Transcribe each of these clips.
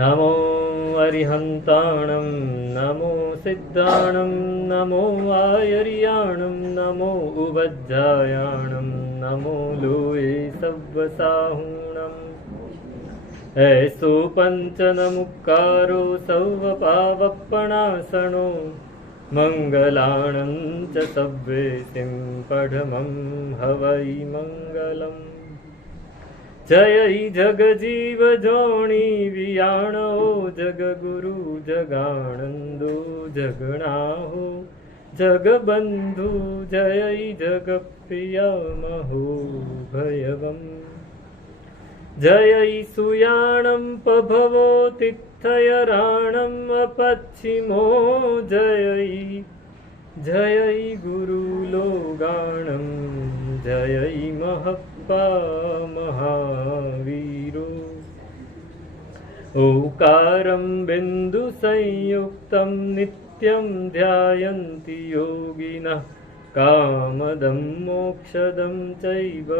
નમો અરિહંતાણમ નમો સિદ્ધાણમ નમો આયર્યાણમ નમો ઉવજ્જાયાણમ નમો લોએ સવ્વસાહુણમ એસો પંચનમુક્કારો સૌવપાવપણાસણો મંગલાણં ચ સવ્વેસિં પઢમં હવૈ મંગલમ જય જગજીવ જોણી વિયાણો જગગુરુ જગાણંદો જગણાહો જગબંધુ જય જગપ્રિય મહો ભયવમ જય સુયાણમ પભવો તિથયરાણમ અપચ્છિમો જય જય ગુરુલોગાણમ જય મહપ્પા મહાવીરો ઓકારમ બિંદુ સંયુક્તમ નિત્યમ ધ્યાયન્તિ યોગિનઃ કામદમ મોક્ષદમ ચૈવ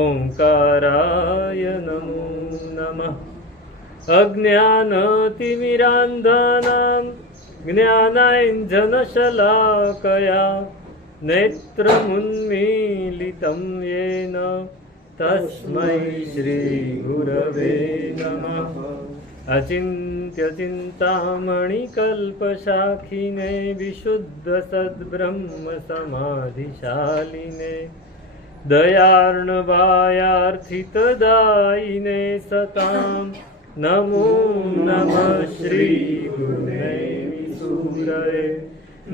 ઓંકારાય નમો નમઃ અજ્ઞાનતિમિરાંધાનાં જ્ઞાનાંજનશલાકયા નેત્રમુન્મીલિतं येन તસ્મૈ શ્રી ગુરવે નમઃ અચિંત્યચિંતામણિકલ્પશાખિને વિશુદ્ધસદ્બ્રહ્મ સમાધિશાલિને દયાર્ણવાયાર્થિતદાયિને સતાં નમો નમઃ શ્રી ગુરુને વિસુરય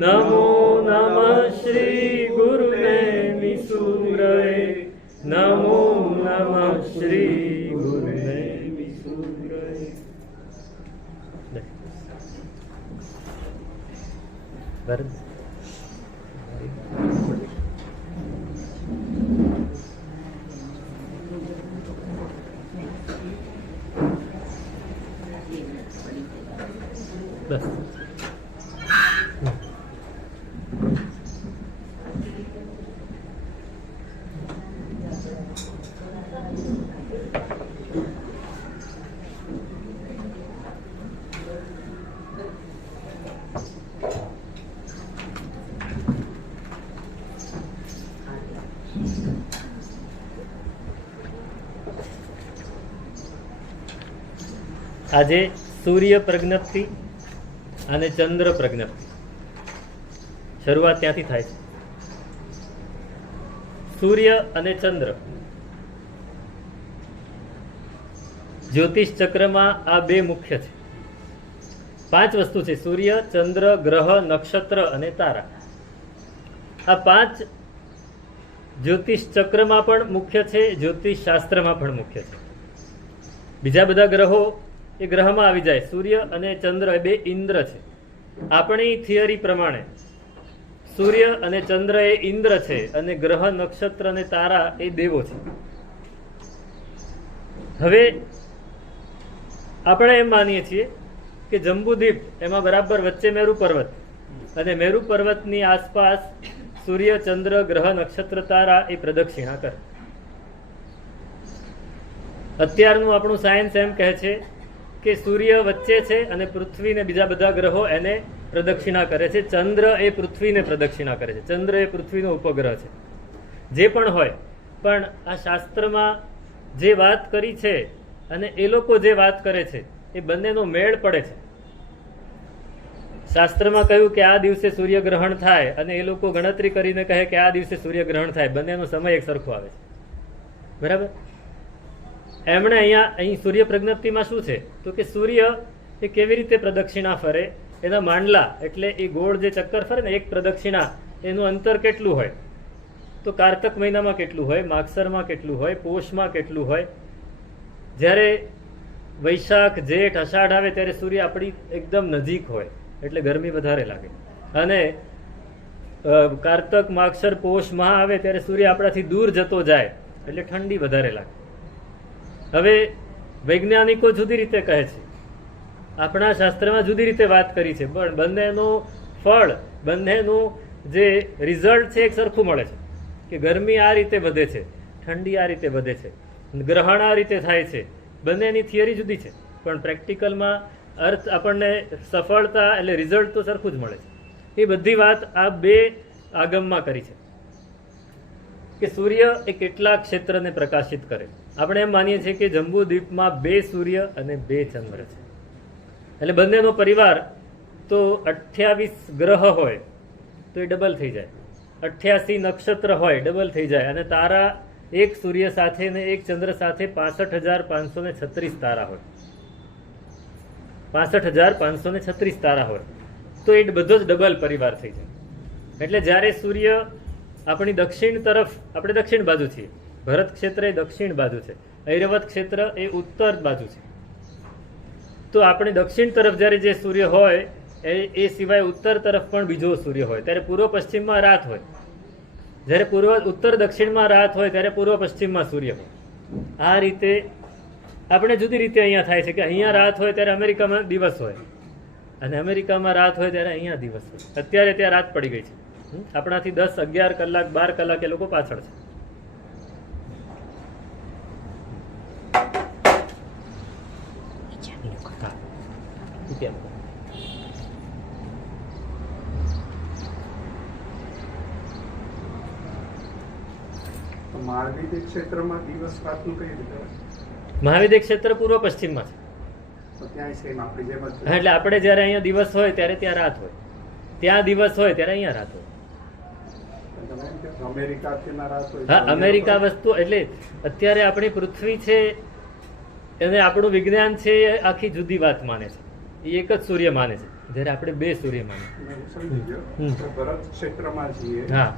નમો નમઃ શ્રી ગુરુને વિસુરય નમો નમઃ શ્રી ગુરુને વિસુરય. બસ આજે સૂર્ય પ્રજ્ઞપ્તિ અને ચંદ્ર પ્રજ્ઞપ્તિ શરૂઆત ત્યાંથી થાય છે. સૂર્ય અને ચંદ્ર જ્યોતિષ ચક્રમાં આ બે મુખ્ય છે. 5 વસ્તુ છે: સૂર્ય, ચંદ્ર, ગ્રહ, નક્ષત્ર અને તારા. આ 5 જ્યોતિષ ચક્રમાં પણ મુખ્ય છે, જ્યોતિષ શાસ્ત્રમાં પણ મુખ્ય છે. બીજા બધા ગ્રહો એ ગ્રહમાં આવી જાય. સૂર્ય અને ચંદ્ર એ બે ઇન્દ્ર છે. આપણી થિયરી પ્રમાણે સૂર્ય અને ચંદ્ર એ ઇન્દ્ર છે અને ગ્રહ, નક્ષત્ર અને તારા એ દેવો છે. હવે આપણે એમ માનીએ છીએ કે જંબુદ્વીપ એમાં બરાબર વચ્ચે મેરુ પર્વત, અને મેરુ પર્વતની આસપાસ સૂર્ય, ચંદ્ર, ગ્રહ, નક્ષત્ર, તારા એ પ્રદક્ષિણા કરે. અત્યારનું આપણું સાયન્સ એમ કહે છે કે સૂર્ય વચ્ચે છે અને પૃથ્વી ને બીજા બધા ગ્રહો એને પ્રદક્ષિણા કરે છે. ચંદ્ર એ પૃથ્વીને પ્રદક્ષિણા કરે છે. ચંદ્ર એ પૃથ્વીનો ઉપગ્રહ છે. જે પણ હોય, પણ આ શાસ્ત્રમાં જે વાત કરી છે અને એ લોકો જે વાત કરે છે એ બંનેનો મેળ પડે છે. શાસ્ત્રમાં કહ્યું કે આ દિવસે સૂર્યગ્રહણ થાય અને એ લોકો ગણતરી કરીને કહે કે આ દિવસે સૂર્યગ્રહણ થાય. બંનેનો સમય એક સરખો આવે છે. બરાબર? એમણે અહીં સૂર્ય પ્રજ્ઞપ્તિમાં શું છે તો કે સૂર્ય એ કેવી રીતે પ્રદક્ષિણા ફરે, એના માંડલા એટલે એ ગોળ જે ચક્કર ફરે ને એક પ્રદક્ષિણા, એનું અંતર કેટલું હોય તો કારતક મહિનામાં કેટલું હોય, માગસરમાં કેટલું હોય, પોષમાં કેટલું હોય. જ્યારે વૈશાખ, જેઠ, અષાઢ આવે ત્યારે સૂર્ય આપણી એકદમ નજીક હોય એટલે ગરમી વધારે લાગે, અને કારતક, માગસર, પોષ માહ આવે ત્યારે સૂર્ય આપણાથી દૂર જતો જાય એટલે ઠંડી વધારે લાગે. હવે વૈજ્ઞાનિકો જુદી રીતે કહે છે, આપણા શાસ્ત્રમાં જુદી રીતે વાત કરી છે, પણ બંનેનું ફળ, બંનેનું જે રિઝલ્ટ છે એક સરખું મળે છે કે ગરમી આ રીતે વધે છે, ઠંડી આ રીતે વધે છે, ગ્રહણ આ રીતે થાય છે. બંનેની થિયરી જુદી છે. પણ પ્રેક્ટિકલમાં અર્થ આપણને સફળતા એટલે રિઝલ્ટ તો સરખું જ મળે છે. એ બધી વાત આ બે આગમમાં કરી છે કે સૂર્ય એ કેટલા ક્ષેત્રને પ્રકાશિત કરે. આપણે એમ માનીએ છીએ કે જંબુદ્વીપમાં 2 સૂર્ય અને 2 ચંદ્ર છે, એટલે બંનેનો પરિવાર તો 28 ગ્રહ હોય તો એ ડબલ થઈ જાય, 88 નક્ષત્ર હોય ડબલ થઈ જાય, અને તારા એક સૂર્ય સાથે ને એક ચંદ્ર સાથે 65,536 તારા હોય, 65,536 તારા હોય તો એ બધો જ ડબલ પરિવાર થઈ જાય. એટલે જ્યારે સૂર્ય આપણી દક્ષિણ તરફ, આપણે દક્ષિણ બાજુ છીએ, ભરત ક્ષેત્ર એ દક્ષિણ બાજુ છે, ઐરવત ક્ષેત્ર એ ઉત્તર બાજુ છે, તો આપણે દક્ષિણ તરફ જ્યારે જે સૂર્ય હોય એ સિવાય ઉત્તર તરફ પણ બીજો સૂર્ય હોય ત્યારે પૂર્વ પશ્ચિમમાં રાત હોય, જ્યારે ઉત્તર દક્ષિણમાં રાત હોય ત્યારે પૂર્વ પશ્ચિમમાં સૂર્ય હોય. આ રીતે આપણે જુદી રીતે અહીંયા થાય છે કે અહીંયા રાત હોય ત્યારે અમેરિકામાં દિવસ હોય, અને અમેરિકામાં રાત હોય ત્યારે અહીંયા દિવસ હોય. અત્યારે ત્યાં રાત પડી ગઈ છે, આપણાથી 10, 11 કલાક 12 કલાક એ લોકો પાછળ છે. મહાવિદ્ય ક્ષેત્રમાં દિવસ રાતનું કઈ રીતે? મહાવિદ્ય ક્ષેત્ર પૂર્વ પશ્ચિમમાં છે, ત્યાં સેમ આપણી જેમ જ છે. એટલે આપણે જ્યારે અહીંયા દિવસ હોય ત્યારે ત્યાં રાત હોય, ત્યાં દિવસ હોય ત્યારે અહીંયા રાત હોય. હા, અમેરિકા વસ્તુ એટલે અત્યારે આપણી પૃથ્વી છે અને આપણું વિજ્ઞાન છે એ આખી જુદી વાત માને છે, એ એક જ સૂર્ય માને છે, જ્યારે આપણે 2 સૂર્ય માને. ભરત ક્ષેત્રમાં છીએ. હા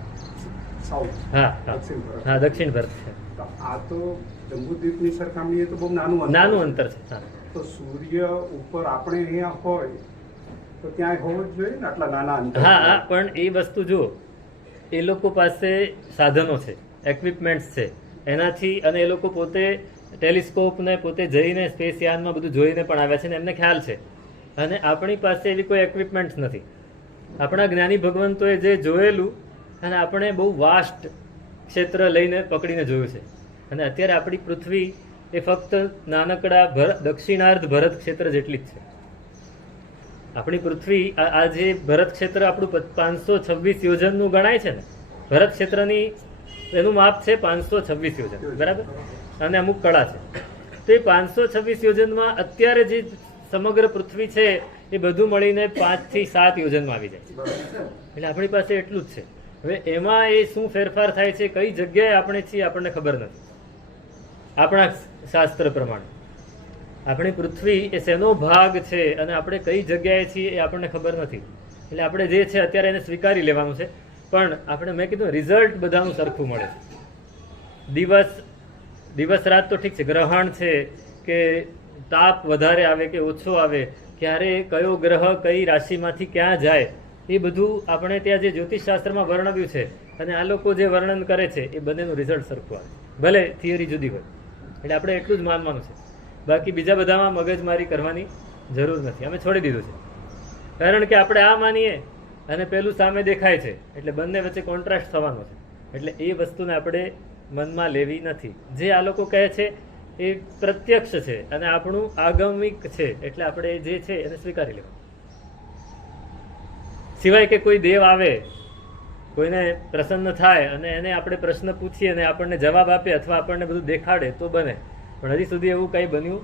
સાઉથ. હા હા, દક્ષિણ ભરત છે. આ તો જંબુદ્વીપની સરખામણીએ તો બહુ નાનું અંતર છે. હા, તો સૂર્ય ઉપર આપણે અહીંયા હોય તો ત્યાં હોવું જ જોઈએ ને આટલા નાના અંતર? હા હા, પણ એ વસ્તુ જુઓ, એ લોકો પાસે સાધનો છે, એક્વિપમેન્ટ્સ છે એનાથી, અને એ લોકો પોતે ટેલિસ્કોપ ને પોતે જઈને સ્પેસ યાનમાં બધું જોઈને પણ આવ્યા છે ને એમને ખ્યાલ છે, અને આપણી પાસે એવી કોઈ એક્વિપમેન્ટ્સ નથી. આપણા જ્ઞાની ભગવંતોએ જે જોયેલું, અને આપણે બહુ વાસ્ટ ક્ષેત્ર લઈને પકડીને જોયું છે, અને અત્યારે આપણી પૃથ્વી એ ફક્ત નાનકડા દક્ષિણાર્ધ ભરત ક્ષેત્ર જેટલી જ છે. આપણી પૃથ્વી આ જે ભરત ક્ષેત્ર આપણું 526 યોજનનું ગણાય છે ને, ભરત ક્ષેત્રની એનું માપ છે 526 યોજન, બરાબર, અને અમુક કળા છે. તો એ 526 યોજનમાં અત્યારે જે સમગ્ર પૃથ્વી છે એ બધું મળીને 5 થી 7 યોજનમાં આવી જાય છે. એટલે આપણી પાસે એટલું જ છે. હવે એમાં એ શું ફેરફાર થાય છે, કઈ જગ્યાએ આપણે છીએ આપણને ખબર નથી. આપણા શાસ્ત્ર પ્રમાણે આપણી પૃથ્વી એ શેનો ભાગ છે અને આપણે કઈ જગ્યાએ છીએ એ આપણને ખબર નથી. એટલે આપણે જે છે અત્યારે એને સ્વીકારી લેવાનું છે, પણ આપણે મેં કીધું રિઝલ્ટ બધાનું સરખું મળે છે. દિવસ રાત તો ઠીક છે, ગ્રહણ છે કે તાપ વધારે આવે કે ઓછો આવે, ક્યારે કયો ગ્રહ કઈ રાશિમાંથી ક્યાં જાય, એ બધું આપણે ત્યાં જે જ્યોતિષશાસ્ત્રમાં વર્ણવ્યું છે અને આ લોકો જે વર્ણન કરે છે એ બંનેનું રિઝલ્ટ સરખું આવે, ભલે થિયરી જુદી હોય. એટલે આપણે એટલું જ માનવાનું છે, બાકી બીજા બધામાં મગજમારી કરવાની જરૂર નથી. અમે છોડી દીધું છે, કારણ કે આપણે આ માનીએ અને પેલું સામે દેખાય છે, એટલે બંને વચ્ચે કોન્ટ્રાસ્ટ થવાનો છે. એટલે એ વસ્તુને આપણે મનમાં લેવી નથી. જે આ લોકો કહે છે એ પ્રત્યક્ષ છે અને આપણું આગમિક છે, એટલે આપણે જે છે એને સ્વીકારી લેવું. સિવાય કે કોઈ દેવ આવે, કોઈને પ્રસન્ન થાય અને એને આપણે પ્રશ્ન પૂછીએ અને આપણને જવાબ આપે અથવા આપણને બધું દેખાડે તો બને, પણ હજી સુધી એવું કંઈ બન્યું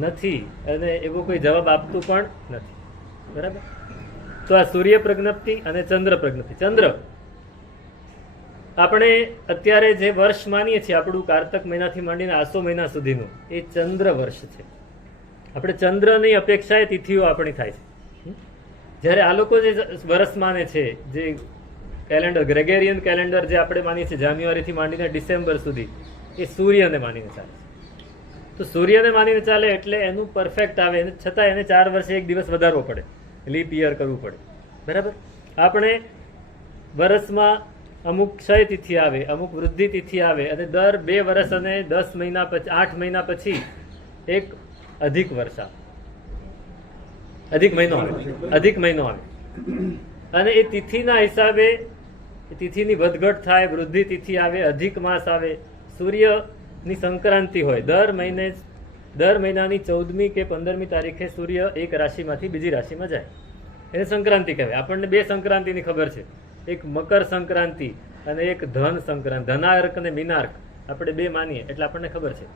નથી અને એવો કોઈ જવાબ આપતું પણ નથી, બરાબર. તો આ સૂર્ય પ્રજ્ઞપ્તિ અને ચંદ્ર પ્રજ્ઞપ્તિ. ચંદ્ર આપણે અત્યારે જે વર્ષ માનીએ છીએ આપણું કારતક મહિનાથી માંડીને આસો મહિના સુધીનું, એ ચંદ્ર વર્ષ છે. આપણે ચંદ્રની અપેક્ષાએ તિથિઓ આપણી થાય છે. જ્યારે આ લોકો જે વર્ષ માને છે, જે કેલેન્ડર ગ્રેગેરિયન કેલેન્ડર જે આપણે માનીએ છીએ જાન્યુઆરીથી માંડીને ડિસેમ્બર સુધી, એ સૂર્યને માનીને ચાલે છે. તો સૂર્યને માનીને ચાલે એટલે એનું પરફેક્ટ આવે, છતાં એને 4 વર્ષે 1 દિવસ વધારવો પડે, લીપ યર કરવું પડે, બરાબર. આપણે વર્ષમાં અમુક ક્ષય તિથિ આવે, અમુક વૃદ્ધિ તિથિ આવે, અને દર 2 વર્ષ અને 10 મહિના પછી 8 મહિના પછી એક અધિક વર્ષ આવે, અધિક મહિનો આવે, અને એ તિથિના હિસાબે તિથિની વધઘટ થાય, વૃદ્ધિ તિથિ આવે, અધિક માસ આવે, સૂર્યની સંક્રાંતિ હોય, દર મહિને દર મહિનાની 14મી કે 15મી તારીખે સૂર્ય એક રાશિમાંથી બીજી રાશિમાં જાય. એને સંક્રાંતિ કહેવાય. આપણને બે સંક્રાંતિની ખબર છે, એક મકર સંક્રાંતિ અને એક ધન સંક્રાંતિ. ધનાર્ક અને મીનાર્ક આપણે બે માનીએ એટલે આપણને ખબર છે.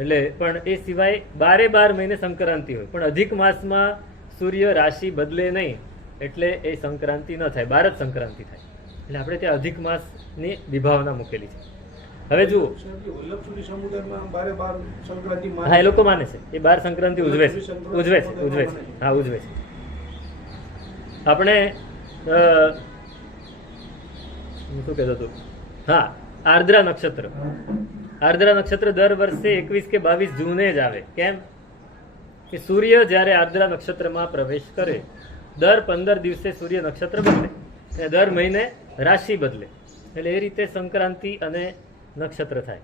એટલે પણ એ સિવાય 12 મહિને સંક્રાંતિ હોય, પણ અધિક માસમાં સૂર્ય રાશિ બદલે નહીં એટલે એ સંક્રાંતિ ન થાય, 12 જ સંક્રાંતિ થાય. એટલે આપણે ત્યાં અધિક માસની વિભાવના મૂકેલી છે. હવે જુઓ, હા, એ લોકો માને છે, એ 12 સંક્રાંતિ ઉજવે છે. હા, ઉજવે છે. આપણે શું કહેતો હતો? હા, આર્દ્રા નક્ષત્ર. આર્દ્રા નક્ષત્ર દર વર્ષે 21 કે 22 જૂને જ આવે. કેમ કે સૂર્ય જ્યારે આર્દ્રા નક્ષત્રમાં પ્રવેશ કરે, દર 15 દિવસે સૂર્ય નક્ષત્ર બદલે અને દર મહિને રાશિ બદલે. એટલે એ રીતે સંક્રાંતિ અને નક્ષત્ર થાય.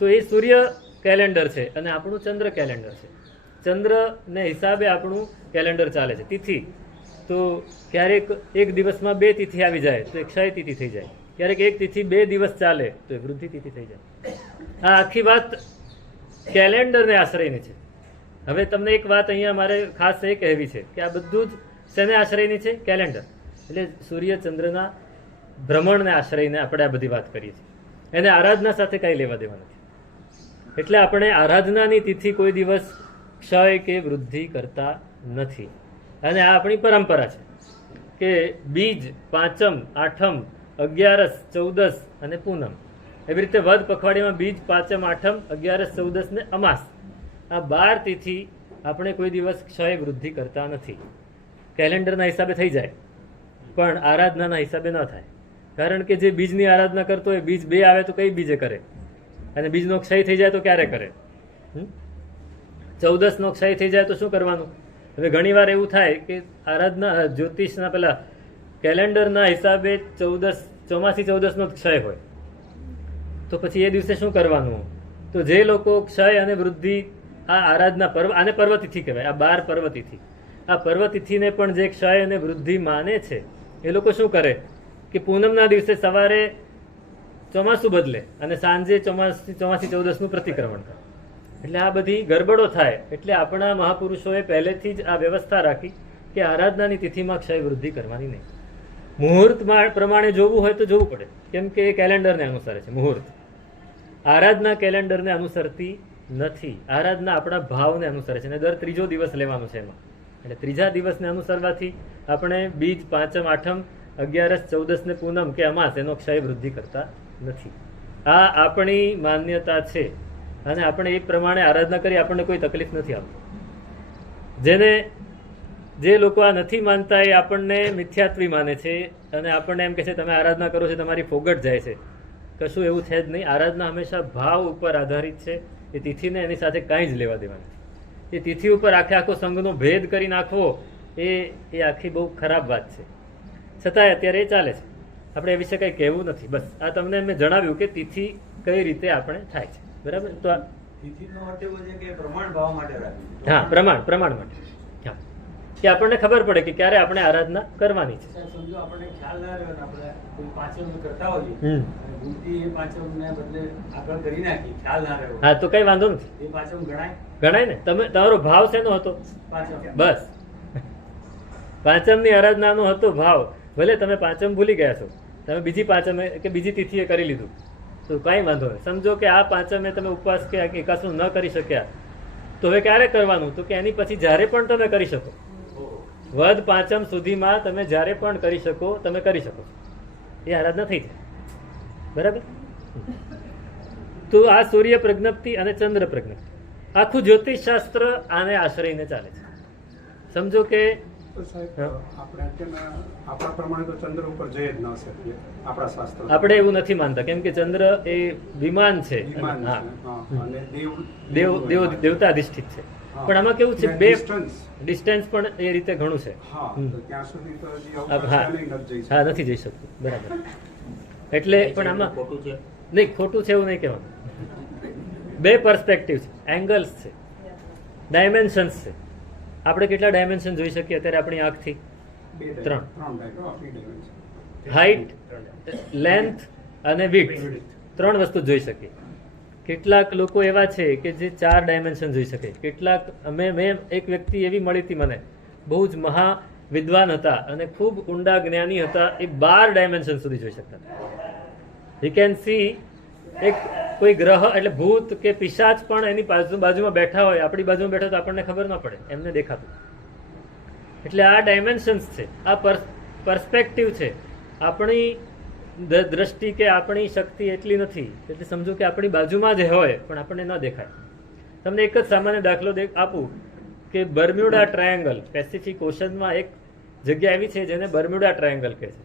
તો એ સૂર્ય કેલેન્ડર છે અને આપણું ચંદ્ર કેલેન્ડર છે. ચંદ્રને હિસાબે આપણું કેલેન્ડર ચાલે છે. તિથિ તો ક્યારેક એક દિવસમાં 2 તિથિ આવી જાય તો એ ક્ષય તિથિ થઈ જાય. ક્યારેક એક તિથિ 2 દિવસ ચાલે તો એ વૃદ્ધિ તિથિ થઈ જાય. આ આખી વાત કેલેન્ડરને આશ્રયની છે. હવે તમને એક વાત અહીંયા મારે ખાસ એ કહેવી છે કે આ બધું જ શેને આશ્રયની છે? કેલેન્ડર. એટલે સૂર્ય ચંદ્રના ભ્રમણને આશ્રયને આપણે આ બધી વાત કરીએ છીએ. એને આરાધના સાથે કાંઈ લેવા દેવા નથી. એટલે આપણે આરાધનાની તિથિ કોઈ દિવસ ક્ષય કે વૃદ્ધિ કરતા નથી. અને આ આપણી પરંપરા છે કે બીજ, પાંચમ, આઠમ, 11, 14 અને પૂનમ, એવી રીતે વદ પખવાડિયામાં બીજ, પાંચમ, આઠમ, 11, 14 ને અમાસ, આ 12 તિથિ આપણે કોઈ દિવસ ક્ષય વૃદ્ધિ કરતા નથી. કેલેન્ડરના હિસાબે થઈ જાય પણ આરાધનાના હિસાબે ન થાય. કારણ કે જે બીજની આરાધના કરતો હોય, બીજ 2 આવે તો કઈ બીજે કરે, અને બીજનો ક્ષય થઈ જાય તો ક્યારે કરે? 14નો ક્ષય થઈ જાય તો શું કરવાનું? હવે ઘણીવાર એવું થાય કે આરાધના જ્યોતિષના પેલા કેલેન્ડરના હિસાબે 14 નો ક્ષય હોય તો પછી એ દિવસે શું કરવાનું? તો જે લોકો ક્ષય અને વૃદ્ધિ આ આરાધના પર્વ, આને પર્વતિથિ કહેવાય, આ 12 પર્વતિથિ, આ પર્વતિથિને પણ જે ક્ષય અને વૃદ્ધિ માને છે એ લોકો શું કરે કે પૂનમના દિવસે સવારે ચોમાસું બદલે અને સાંજે ચોમાસી 14નું પ્રતિક્રમણ કરે. એટલે આ બધી ગરબડો થાય. એટલે આપણા મહાપુરુષોએ પહેલેથી જ આ વ્યવસ્થા રાખી કે આરાધનાની તિથિમાં ક્ષય વૃદ્ધિ કરવાની નહીં. મુહૂર્ત પ્રમાણે જોવું હોય તો જોવું પડે, કેમ કે એ કેલેન્ડરને અનુસરે છે મુહૂર્ત. આરાધના કેલેન્ડરને અનુસરતી નથી. આરાધના આપણા ભાવને અનુસરે છે અને દર 3જો દિવસ લેવાનો છે એમાં. એટલે 3જા દિવસને અનુસરવાથી આપણે બીજ, પાંચમ, આઠમ, 11, 14 ને પૂનમ કે અમાસ એનો ક્ષય વૃદ્ધિ કરતા નથી. આ આપણી માન્યતા છે અને આપણે એ પ્રમાણે આરાધના કરી આપણને કોઈ તકલીફ નથી આવતી. જે લોકો આ નથી માનતા એ આપણને મિથ્યાત્વી માને છે અને આપણને એમ કહે છે તમે આરાધના કરો છો તમારી ફોગટ જાય છે. કશું એવું છે જ નહીં. આરાધના હંમેશા ભાવ ઉપર આધારિત છે. એ તિથિને એની સાથે કાંઈ જ લેવા દેવા નથી. એ તિથિ ઉપર આખો સંઘનો ભેદ કરી નાખવો એ આખી બહુ ખરાબ વાત છે. છતાંય અત્યારે એ ચાલે છે. આપણે એ વિશે કંઈ કહેવું નથી. બસ આ તમને મેં જણાવ્યું કે તિથિ કઈ રીતે આપણે થાય છે. બરાબર? તો હા, પ્રમાણ માટે. હા, કે આપણને ખબર પડે કે ક્યારે આપણે આરાધના કરવાની છે. હા, તો કઈ વાંધો નથી, ગણાય ને. તમારો ભાવ શેનો હતો? બસ, પાંચમની આરાધનાનો હતો ભાવ. ભલે તમે પાંચમ ભૂલી ગયા છો, તમે બીજી પાંચમે કે બીજી તિથિએ કરી લીધું તો કાંઈ વાંધો નહીં. સમજો કે આ પાંચમે તમે ઉપવાસ કે એકાદશી ન કરી શક્યા તો હવે ક્યારે કરવાનું? તો કે એની પછી જ્યારે પણ તમે કરી શકો, વદ પાંચમ સુધીમાં તમે જ્યારે પણ કરી શકો તમે કરી શકો. એ આરાધના થઈ જાય. બરાબર? તો આ સૂર્ય પ્રજ્ઞપ્તિ અને ચંદ્ર પ્રજ્ઞપ્તિ, આખું જ્યોતિષ શાસ્ત્ર આને આશ્રયને ચાલે છે. સમજો કે આપણા પ્રમાણે તો ચંદ્ર ઉપર જઈ જ ન શકીએ આપણા શાસ્ત્ર. આપણે એવું નથી માનતા, કેમ કે ચંદ્ર એ વિમાન છે. હા, દેવતા અધિષ્ઠિત છે. પણ આમાં કેવું છે, બે ડિસ્ટન્સ પણ એ રીતે ઘણું છે. હા, નથી જઈ શકતું. બરાબર. એટલે પણ આમાં નહીં, ખોટું છે એવું નહીં કહેવાનું. બે પર્સપેક્ટિવ છે, એંગલ્સ છે, ડાયમેન્શન્સ છે. આપણે કેટલા ડાયમેન્શન જોઈ શકીએ અત્યારે આપણી આંખથી? 3. હાઈટ, લેન્થ અને વિડ્થ, 3 વસ્તુ જોઈ શકીએ. કેટલાક લોકો એવા છે કે જે 4 ડાયમેન્શન જોઈ શકે. કેટલાક મેં એક વ્યક્તિ એવી મળી હતી મને, બહુ જ મહા વિદ્વાન હતા અને ખૂબ ઊંડા જ્ઞાની હતા. એ 12 ડાયમેન્શન સુધી જોઈ શકતા હતા. હી કેન સી એક કોઈ ગ્રહ એટલે ભૂત કે પિશાચ પણ એની બાજુમાં બેઠા હોય, આપણી બાજુમાં બેઠા તો આપણને ખબર ન પડે, એમને દેખાતું. એટલે આ ડાયમેન્શન્સ છે, આ પર્સ્પેક્ટિવ છે. આપણી દ્રષ્ટિ કે આપણી શક્તિ એટલી નથી, એટલે સમજો કે આપણી બાજુમાં જ હોય પણ આપણને ન દેખાય. તમને એક જ સામાન્ય દાખલો આપું કે બર્મ્યુડા ટ્રાયેંગલ, પેસિફિક ઓશનમાં એક જગ્યા એવી છે જેને બર્મ્યુડા ટ્રાયેંગલ કહે છે.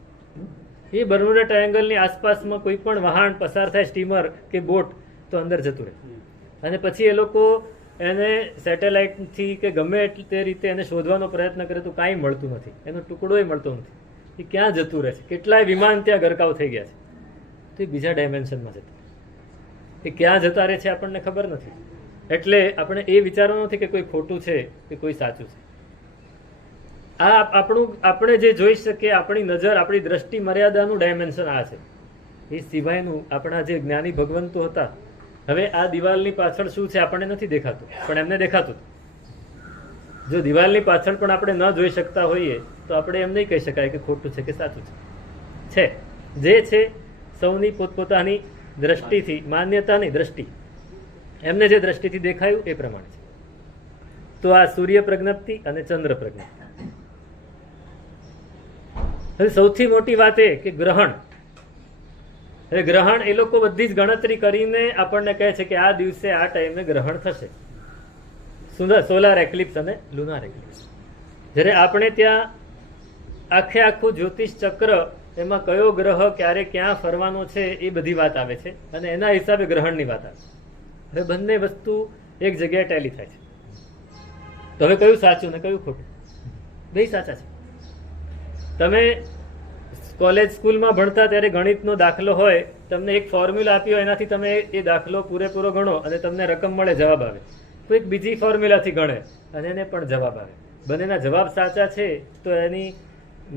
એ બર્મ્યુડા ટ્રાયેંગલની આસપાસમાં કોઈ પણ વહાણ પસાર થાય, સ્ટીમર કે બોટ, તો અંદર જતું રહે. અને પછી એ લોકો એને સેટેલાઇટથી કે ગમે તે રીતે એને શોધવાનો પ્રયત્ન કરે તો કાંઈ મળતું નથી, એનો ટુકડોય મળતો નથી. એ ક્યાં જતું રહે છે? કેટલાય વિમાન ત્યાં ગરકાવ થઈ ગયા છે, તો એ બીજા ડાયમેન્શનમાં જતા. એ ક્યાં જતા રહે છે આપણને ખબર નથી. એટલે આપણે એ વિચારવાનું નથી કે કોઈ ખોટું છે કે કોઈ સાચું છે. આ આપણે જે જોઈ શકીએ, આપણી નજર, આપણી દ્રષ્ટિ મર્યાદાનું ડાયમેન્શન આ છે. એ સિવાયનું આપણા જે જ્ઞાની ભગવંતો હતા, હવે આ દિવાલની પાછળ શું છે આપણને નથી દેખાતું, પણ એમને દેખાતું. જો દિવાલની પાછળ પણ આપણે ન જોઈ શકતા હોઈએ તો આપણે એમ નહીં કહી શકાય કે ખોટું છે કે સાચું છે. જે છે સૌની પોતપોતાની દ્રષ્ટિથી, માન્યતાની દ્રષ્ટિ, એમને જે દ્રષ્ટિથી દેખાયું એ પ્રમાણે છે. તો આ સૂર્ય પ્રજ્ઞપ્તિ અને ચંદ્ર પ્રજ્ઞપ્તિ. હવે સૌથી મોટી વાત એ કે ગ્રહણ. હવે ગ્રહણ એ લોકો બધી જ ગણતરી કરીને આપણને કહે છે કે આ દિવસે આ ટાઈમે ગ્રહણ થશે. સોલાર એક્લિપ્સ અને લુનાર એક્લિપ્સ. જ્યારે આપણે ત્યાં આખું જ્યોતિષ ચક્ર, એમાં કયો ગ્રહ ક્યારે ક્યાં ફરવાનો છે એ બધી વાત આવે છે અને એના હિસાબે ગ્રહણની વાત આવે છે. હવે બંને વસ્તુ એક જગ્યાએ ટેલી થાય છે. તો હવે કયું સાચું ને કયું ખોટું? બે સાચા છે. તમે કોલેજ સ્કૂલમાં ભણતા ત્યારે ગણિતનો દાખલો હોય, તમને એક ફોર્મ્યુલા આપી હોય, એનાથી તમે એ દાખલો પૂરેપૂરો ગણો અને તમને રકમ મળે, જવાબ આવે. તો એક બીજી ફોર્મ્યુલાથી ગણે અને એને પણ જવાબ આવે. બંનેના જવાબ સાચા છે તો એની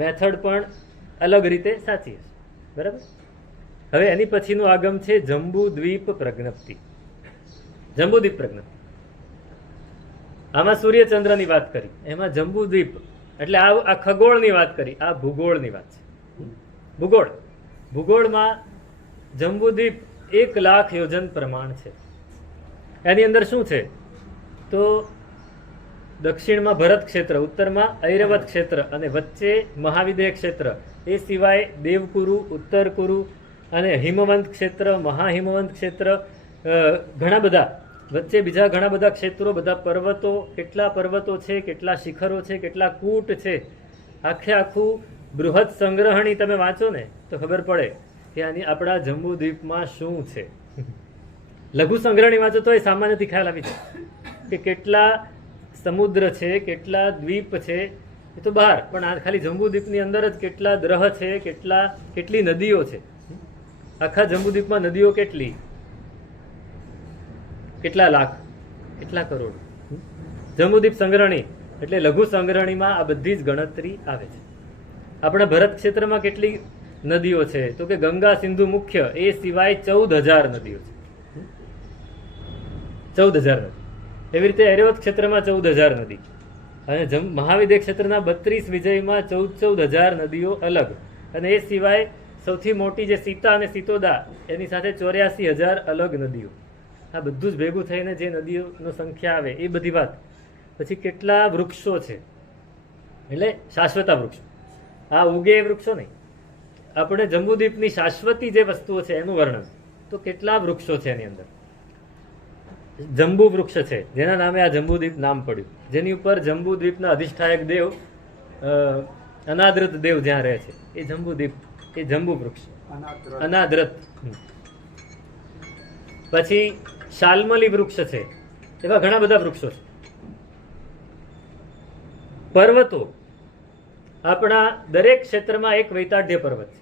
મેથડ પણ અલગ રીતે સાચી હશે. બરાબર? હવે એની પછીનું આગમ છે જંબુદ્વીપ પ્રજ્ઞપ્તિ. જંબુદ્વીપ પ્રજ્ઞપ્તિ, આમાં સૂર્યચંદ્રની વાત કરી, એમાં જંબુદ્વીપ એટલે આ ખગોળની વાત કરી, આ ભૂગોળની વાત છે. ભૂગોળમાં જંબુદ્વીપ 1 લાખ યોજન પ્રમાણ છે. એની અંદર શું છે તો દક્ષિણમાં ભરત ક્ષેત્ર, ઉત્તરમાં ઐરવત ક્ષેત્ર અને વચ્ચે મહાવિદેહ ક્ષેત્ર. એ સિવાય દેવકુરુ, ઉત્તર કુરુ અને હિમવંત ક્ષેત્ર, મહાહિમવંત ક્ષેત્ર, ઘણા બધા વચ્ચે બીજા ઘણા બધા ક્ષેત્રો, બધા પર્વતો. કેટલા પર્વતો છે, કેટલા શિખરો છે, કેટલા કૂટ છે. આખું બૃહદ સંગ્રહણી તમે વાંચો ને તો ખબર પડે કે આની આપણા જંબુદ્વીપમાં શું છે. લઘુ સંગ્રહણી વાંચો તો એ સામાન્યથી ખ્યાલ આવી જાય કે કેટલા સમુદ્ર છે, કેટલા દ્વીપ છે, એ તો બહાર, પણ આ ખાલી જંબુદ્વીપની અંદર જ કેટલા ગ્રહ છે, કેટલી નદીઓ છે. આખા જંબુદ્વીપમાં નદીઓ કેટલી? કેટલા લાખ, કેટલા કરોડ. જંબુદ્વીપ સંગ્રહણી એટલે લઘુ સંગ્રહણીમાં આ બધી જ ગણતરી આવે છે. આપણા ભરત ક્ષેત્રમાં કેટલી નદીઓ છે તો કે ગંગા, સિંધુ મુખ્ય, એ સિવાય 14,000 નદીઓ છે. 14,000 નદી. એવી રીતે ઐરવત ક્ષેત્રમાં 14,000 નદી અને મહાવિદેહ ક્ષેત્રના 32 વિજયમાં 14,000 નદીઓ અલગ. અને એ સિવાય સૌથી મોટી જે સીતા અને સીતોદા, એની સાથે 84,000 અલગ નદીઓ. આ બધું જ ભેગું થઈને જે નદીઓનો સંખ્યા આવે એ બધી વાત. પછી કેટલા વૃક્ષો છે, એટલે શાશ્વતા વૃક્ષો, આ ઉગે એ વૃક્ષો નહીં. આપણે જંબુદ્વીપની શાશ્વતી જે વસ્તુઓ છે એનું વર્ણન. તો કેટલા વૃક્ષો છે એની અંદર. જંબુ વૃક્ષ છે, જેના નામે આ જંબુદ્વીપ નામ પડ્યું, જેની ઉપર જંબુદ્વીપના અધિષ્ઠાયક દેવ અનાદ્રત દેવ જ્યાં રહે છે, એ જંબુદ્વીપ, એ જંબુ વૃક્ષ અનાદ્રત. પછી શાલ્મલી વૃક્ષ છે. એવા ઘણા બધા વૃક્ષો છે. પર્વતો, આપણા દરેક ક્ષેત્રમાં એક વૈતાઢ્ય પર્વત છે.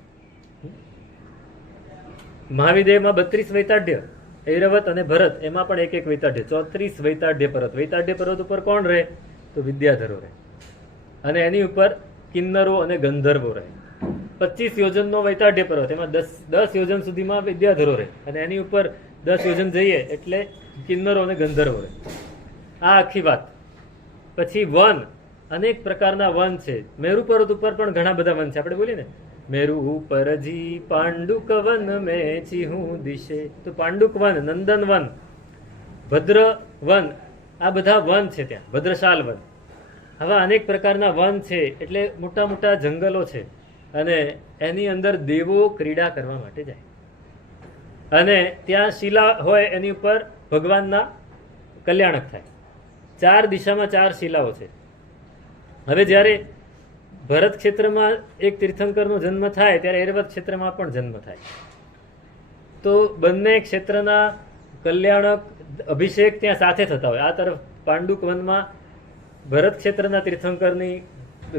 મહાવિદેહમાં 32 વૈતાઢ્ય, ઐરવત અને ભરત એમાં પણ એક વૈતાઢ્ય, 34 વૈતાઢ્ય પર્વત. વૈતાઢ્ય પર્વત ઉપર કોણ રહે તો વિદ્યાધરો રહે, અને એની ઉપર કિન્નરો અને ગંધર્વો રહે. 25 યોજનનો વૈતાઢ્ય પર્વત, એમાં 10 યોજન સુધીમાં વિદ્યાધરો રહે, અને એની ઉપર 10 યોજન જઈએ એટલે કિન્નરો અને ગંધર્વો રહે. આ આખી વાત. પછી વન, અનેક પ્રકારના વન છે. મેરુ પર્વત ઉપર પણ ઘણા બધા વન છે. આપણે બોલીએ ને, મેરુ ઉપરજી પાંડુક વન મેં ચીહું દિશે, તો પાંડુક વન, નંદન વન, ભદ્ર વન, આ બધા વન છે ત્યાં. ભદ્રશાલ વન, આવા અનેક પ્રકારના વન છે. એટલે મોટા મોટા જંગલો છે અને એની અંદર દેવો ક્રીડા કરવા માટે જાય. અને ત્યાં શિલા હોય, એની ઉપર ભગવાનના કલ્યાણક થાય. 4 દિશામાં 4 શિલાઓ છે. હવે જ્યારે ભરત ક્ષેત્રમાં એક તીર્થંકરનો જન્મ થાય ત્યારે એરવત ક્ષેત્રમાં પણ જન્મ થાય. તો બંને ક્ષેત્રના કલ્યાણક અભિષેક ત્યાં સાથે થતા હોય. આ તરફ પાંડુક વનમાં ભરત ક્ષેત્રના તીર્થંકરની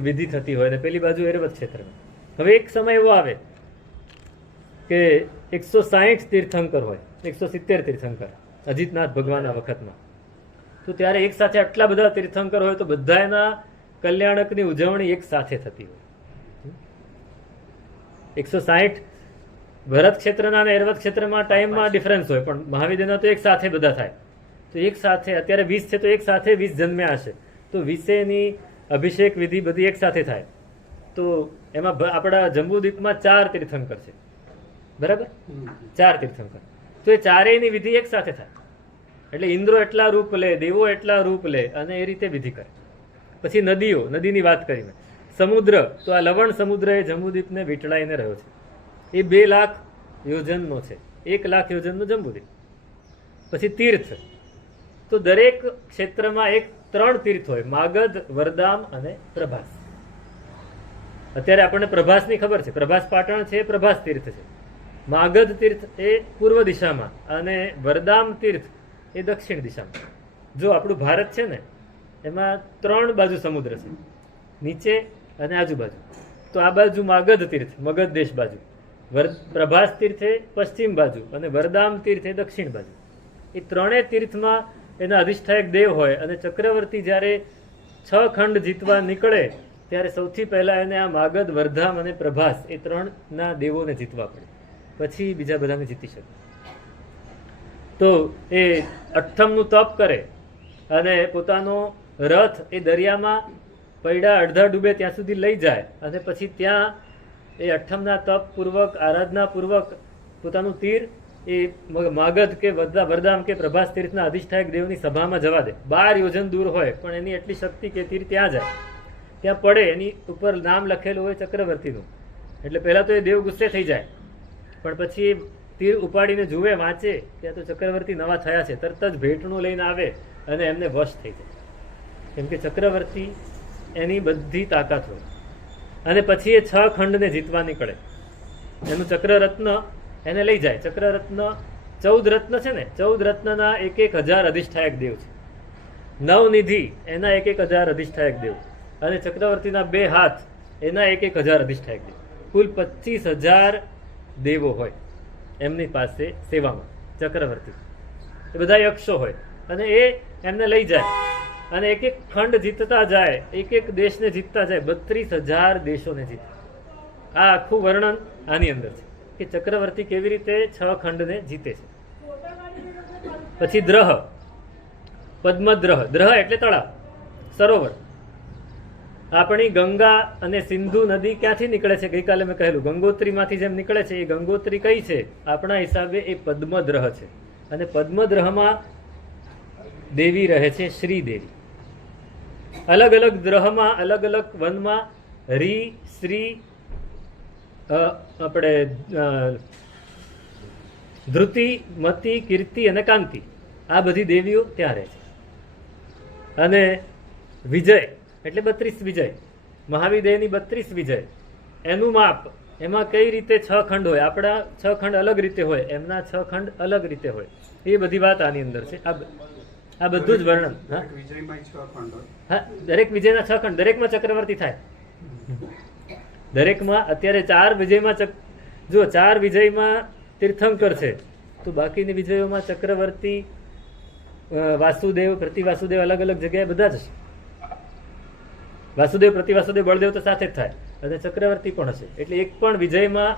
વિધિ થતી હોય અને પેલી બાજુ એરવત ક્ષેત્રમાં. હવે એક સમય એવો આવે કે 160 તીર્થંકર હોય, 170 તીર્થંકર અજીતનાથ ભગવાનના વખતમાં. તો ત્યારે એક સાથે આટલા બધા તીર્થંકર હોય તો બધાના કલ્યાણકની ઉજવણી એક સાથે થતી હોય. 160 ભરત ક્ષેત્રના અને એરવત ક્ષેત્રમાં ટાઈમમાં ડિફરન્સ હોય, પણ મહાવિદ્યના તો એક સાથે બધા થાય. તો એક સાથે અત્યારે 20 છે તો એક સાથે 20 જન્મ્યા હશે, તો 20ની અભિષેક વિધિ બધી એક સાથે થાય. તો એમાં આપણા જંબુદ્વીપમાં 4 તીર્થંકર છે, બરાબર? 4 તીર્થંકર. તો એ ચારેયની વિધિ એક સાથે થાય. એટલે ઇન્દ્રો એટલા રૂપ લે, દેવો એટલા રૂપ લે અને એ રીતે વિધિ કરે. પછી નદીઓ, નદીની વાત કરી મેં. સમુદ્ર, તો આ લવણ સમુદ્ર એ જંબુદ્વીપને વીંટળાઈને રહ્યો છે. એ 2 લાખ યોજનનો છે, 1 લાખ યોજનનો જંબુદ્વીપ. પછી તીર્થ, તો દરેક ક્ષેત્રમાં 3 તીર્થ હોય, માગધ, વરદામ અને પ્રભાસ. અત્યારે આપણને પ્રભાસની ખબર છે, પ્રભાસ પાટણ છે, પ્રભાસ તીર્થ છે. માગધ તીર્થ એ પૂર્વ દિશામાં અને વરદામ તીર્થ એ દક્ષિણ દિશામાં. જો આપણું ભારત છે ને, એમાં 3 બાજુ સમુદ્ર છે, નીચે અને આજુબાજુ. તો આ બાજુ માગધ તીર્થ, મગધ દેશ બાજુ, પ્રભાસ તીર્થ એ પશ્ચિમ બાજુ અને વરદામ તીર્થ એ દક્ષિણ બાજુ. એ 3 તીર્થમાં એના અધિષ્ઠાયક દેવ હોય. અને ચક્રવર્તી જ્યારે 6 ખંડ જીતવા નીકળે ત્યારે સૌથી પહેલા એને આ માગધ, વરધામ અને પ્રભાસ એ 3ના દેવોને જીતવા પડે, પછી બીજા બધાને જીતી શકે. તો એ 8મનું તપ કરે અને પોતાનો રથ એ દરિયામાં પૈડા અડધા ડૂબે ત્યાં સુધી લઈ જાય અને પછી ત્યાં એ 8મના તપ પૂર્વક, આરાધના પૂર્વક પોતાનું તીર એ માગધ કે વરદામ કે પ્રભાસ તીર્થના અધિષ્ઠાયક દેવની સભામાં જવા દે. 12 યોજન દૂર હોય, પણ એની એટલી શક્તિ કે તીર ત્યાં જાય, ત્યાં પડે, એની ઉપર નામ લખેલું હોય ચક્રવર્તીનું. એટલે પહેલા તો એ દેવ ગુસ્સે થઈ જાય, પણ પછી તીર ઉપાડીને જુએ, વાંચે, ત્યાં તો ચક્રવર્તી નવા થયા છે. તરત જ ભેટનું લઈને આવે અને એમને વશ થઈ જાય, કેમ કે ચક્રવર્તી એની બધી તાકાત હોય. અને પછી એ 6 ખંડને જીતવા નીકળે. એનું ચક્રરત્ન એને લઈ જાય. ચક્રરત્ન 14 રત્ન છે ને, 14 રત્નના 1,000 અધિષ્ઠાયક દેવ છે. નવનિધિ એના 1,000 અધિષ્ઠાયક દેવ અને ચક્રવર્તીના 2 હાથ એના 1,000 અધિષ્ઠાયક દેવ. કુલ 25,000 દેવો હોય એમની પાસે સેવામાં. ચક્રવર્તી એ બધા યક્ષો હોય અને એ એમને લઈ જાય અને 1-1 ખંડ જીતતા જાય, 1-1 દેશને જીતતા જાય, 32,000 દેશોને જીતે. આ આખું વર્ણન આની અંદર છે કે ચક્રવર્તી કેવી રીતે 6 ખંડને જીતે છે. પછી દ્રહ, પદ્મદ્રહ. દ્રહ એટલે તળાવ, સરોવર. આપણી ગંગા અને સિંધુ નદી ક્યાંથી નીકળે છે? ગઈકાલે મેં કહેલું, ગંગોત્રીમાંથી જેમ નીકળે છે. એ ગંગોત્રી કઈ છે? આપણા હિસાબે એ પદ્મદ્રહ છે. અને પદ્મદ્રહમાં દેવી રહે છે, શ્રીદેવી. અલગ અલગ દ્રહમાં, અલગ અલગ વનમાં રી, શ્રી, આપણે ધૃતિ, મતિ, કીર્તિ અને કાંતિ, આ બધી દેવીઓ ત્યાં રહે છે. અને વિજય એટલે 32 વિજય, મહાવિદેયની 32 વિજય, એનું માપ. એમાં કઈ રીતે 6 ખંડ હોય? આપણા 6 ખંડ અલગ રીતે હોય, એમના 6 ખંડ અલગ રીતે હોય. એ બધી વાત આની અંદર છે. આ બધું જ વર્ણન. હા, દરેક વિજયના 6 ખંડ, દરેકમાં ચક્રવર્તી થાય. દરેકમાં અત્યારે 4 વિજયમાં જો 4 વિજયમાં તીર્થંકર છે, તો બાકીની વિજયોમાં ચક્રવર્તી, વાસુદેવ, પ્રતિવાસુદેવ અલગ અલગ જગ્યાએ બધા જ છે. વાસુદેવ, પ્રતિવાસુદેવ, બળદેવ તો સાથે જ થાય અને ચક્રવર્તી પણ હશે. એટલે એક પણ વિજયમાં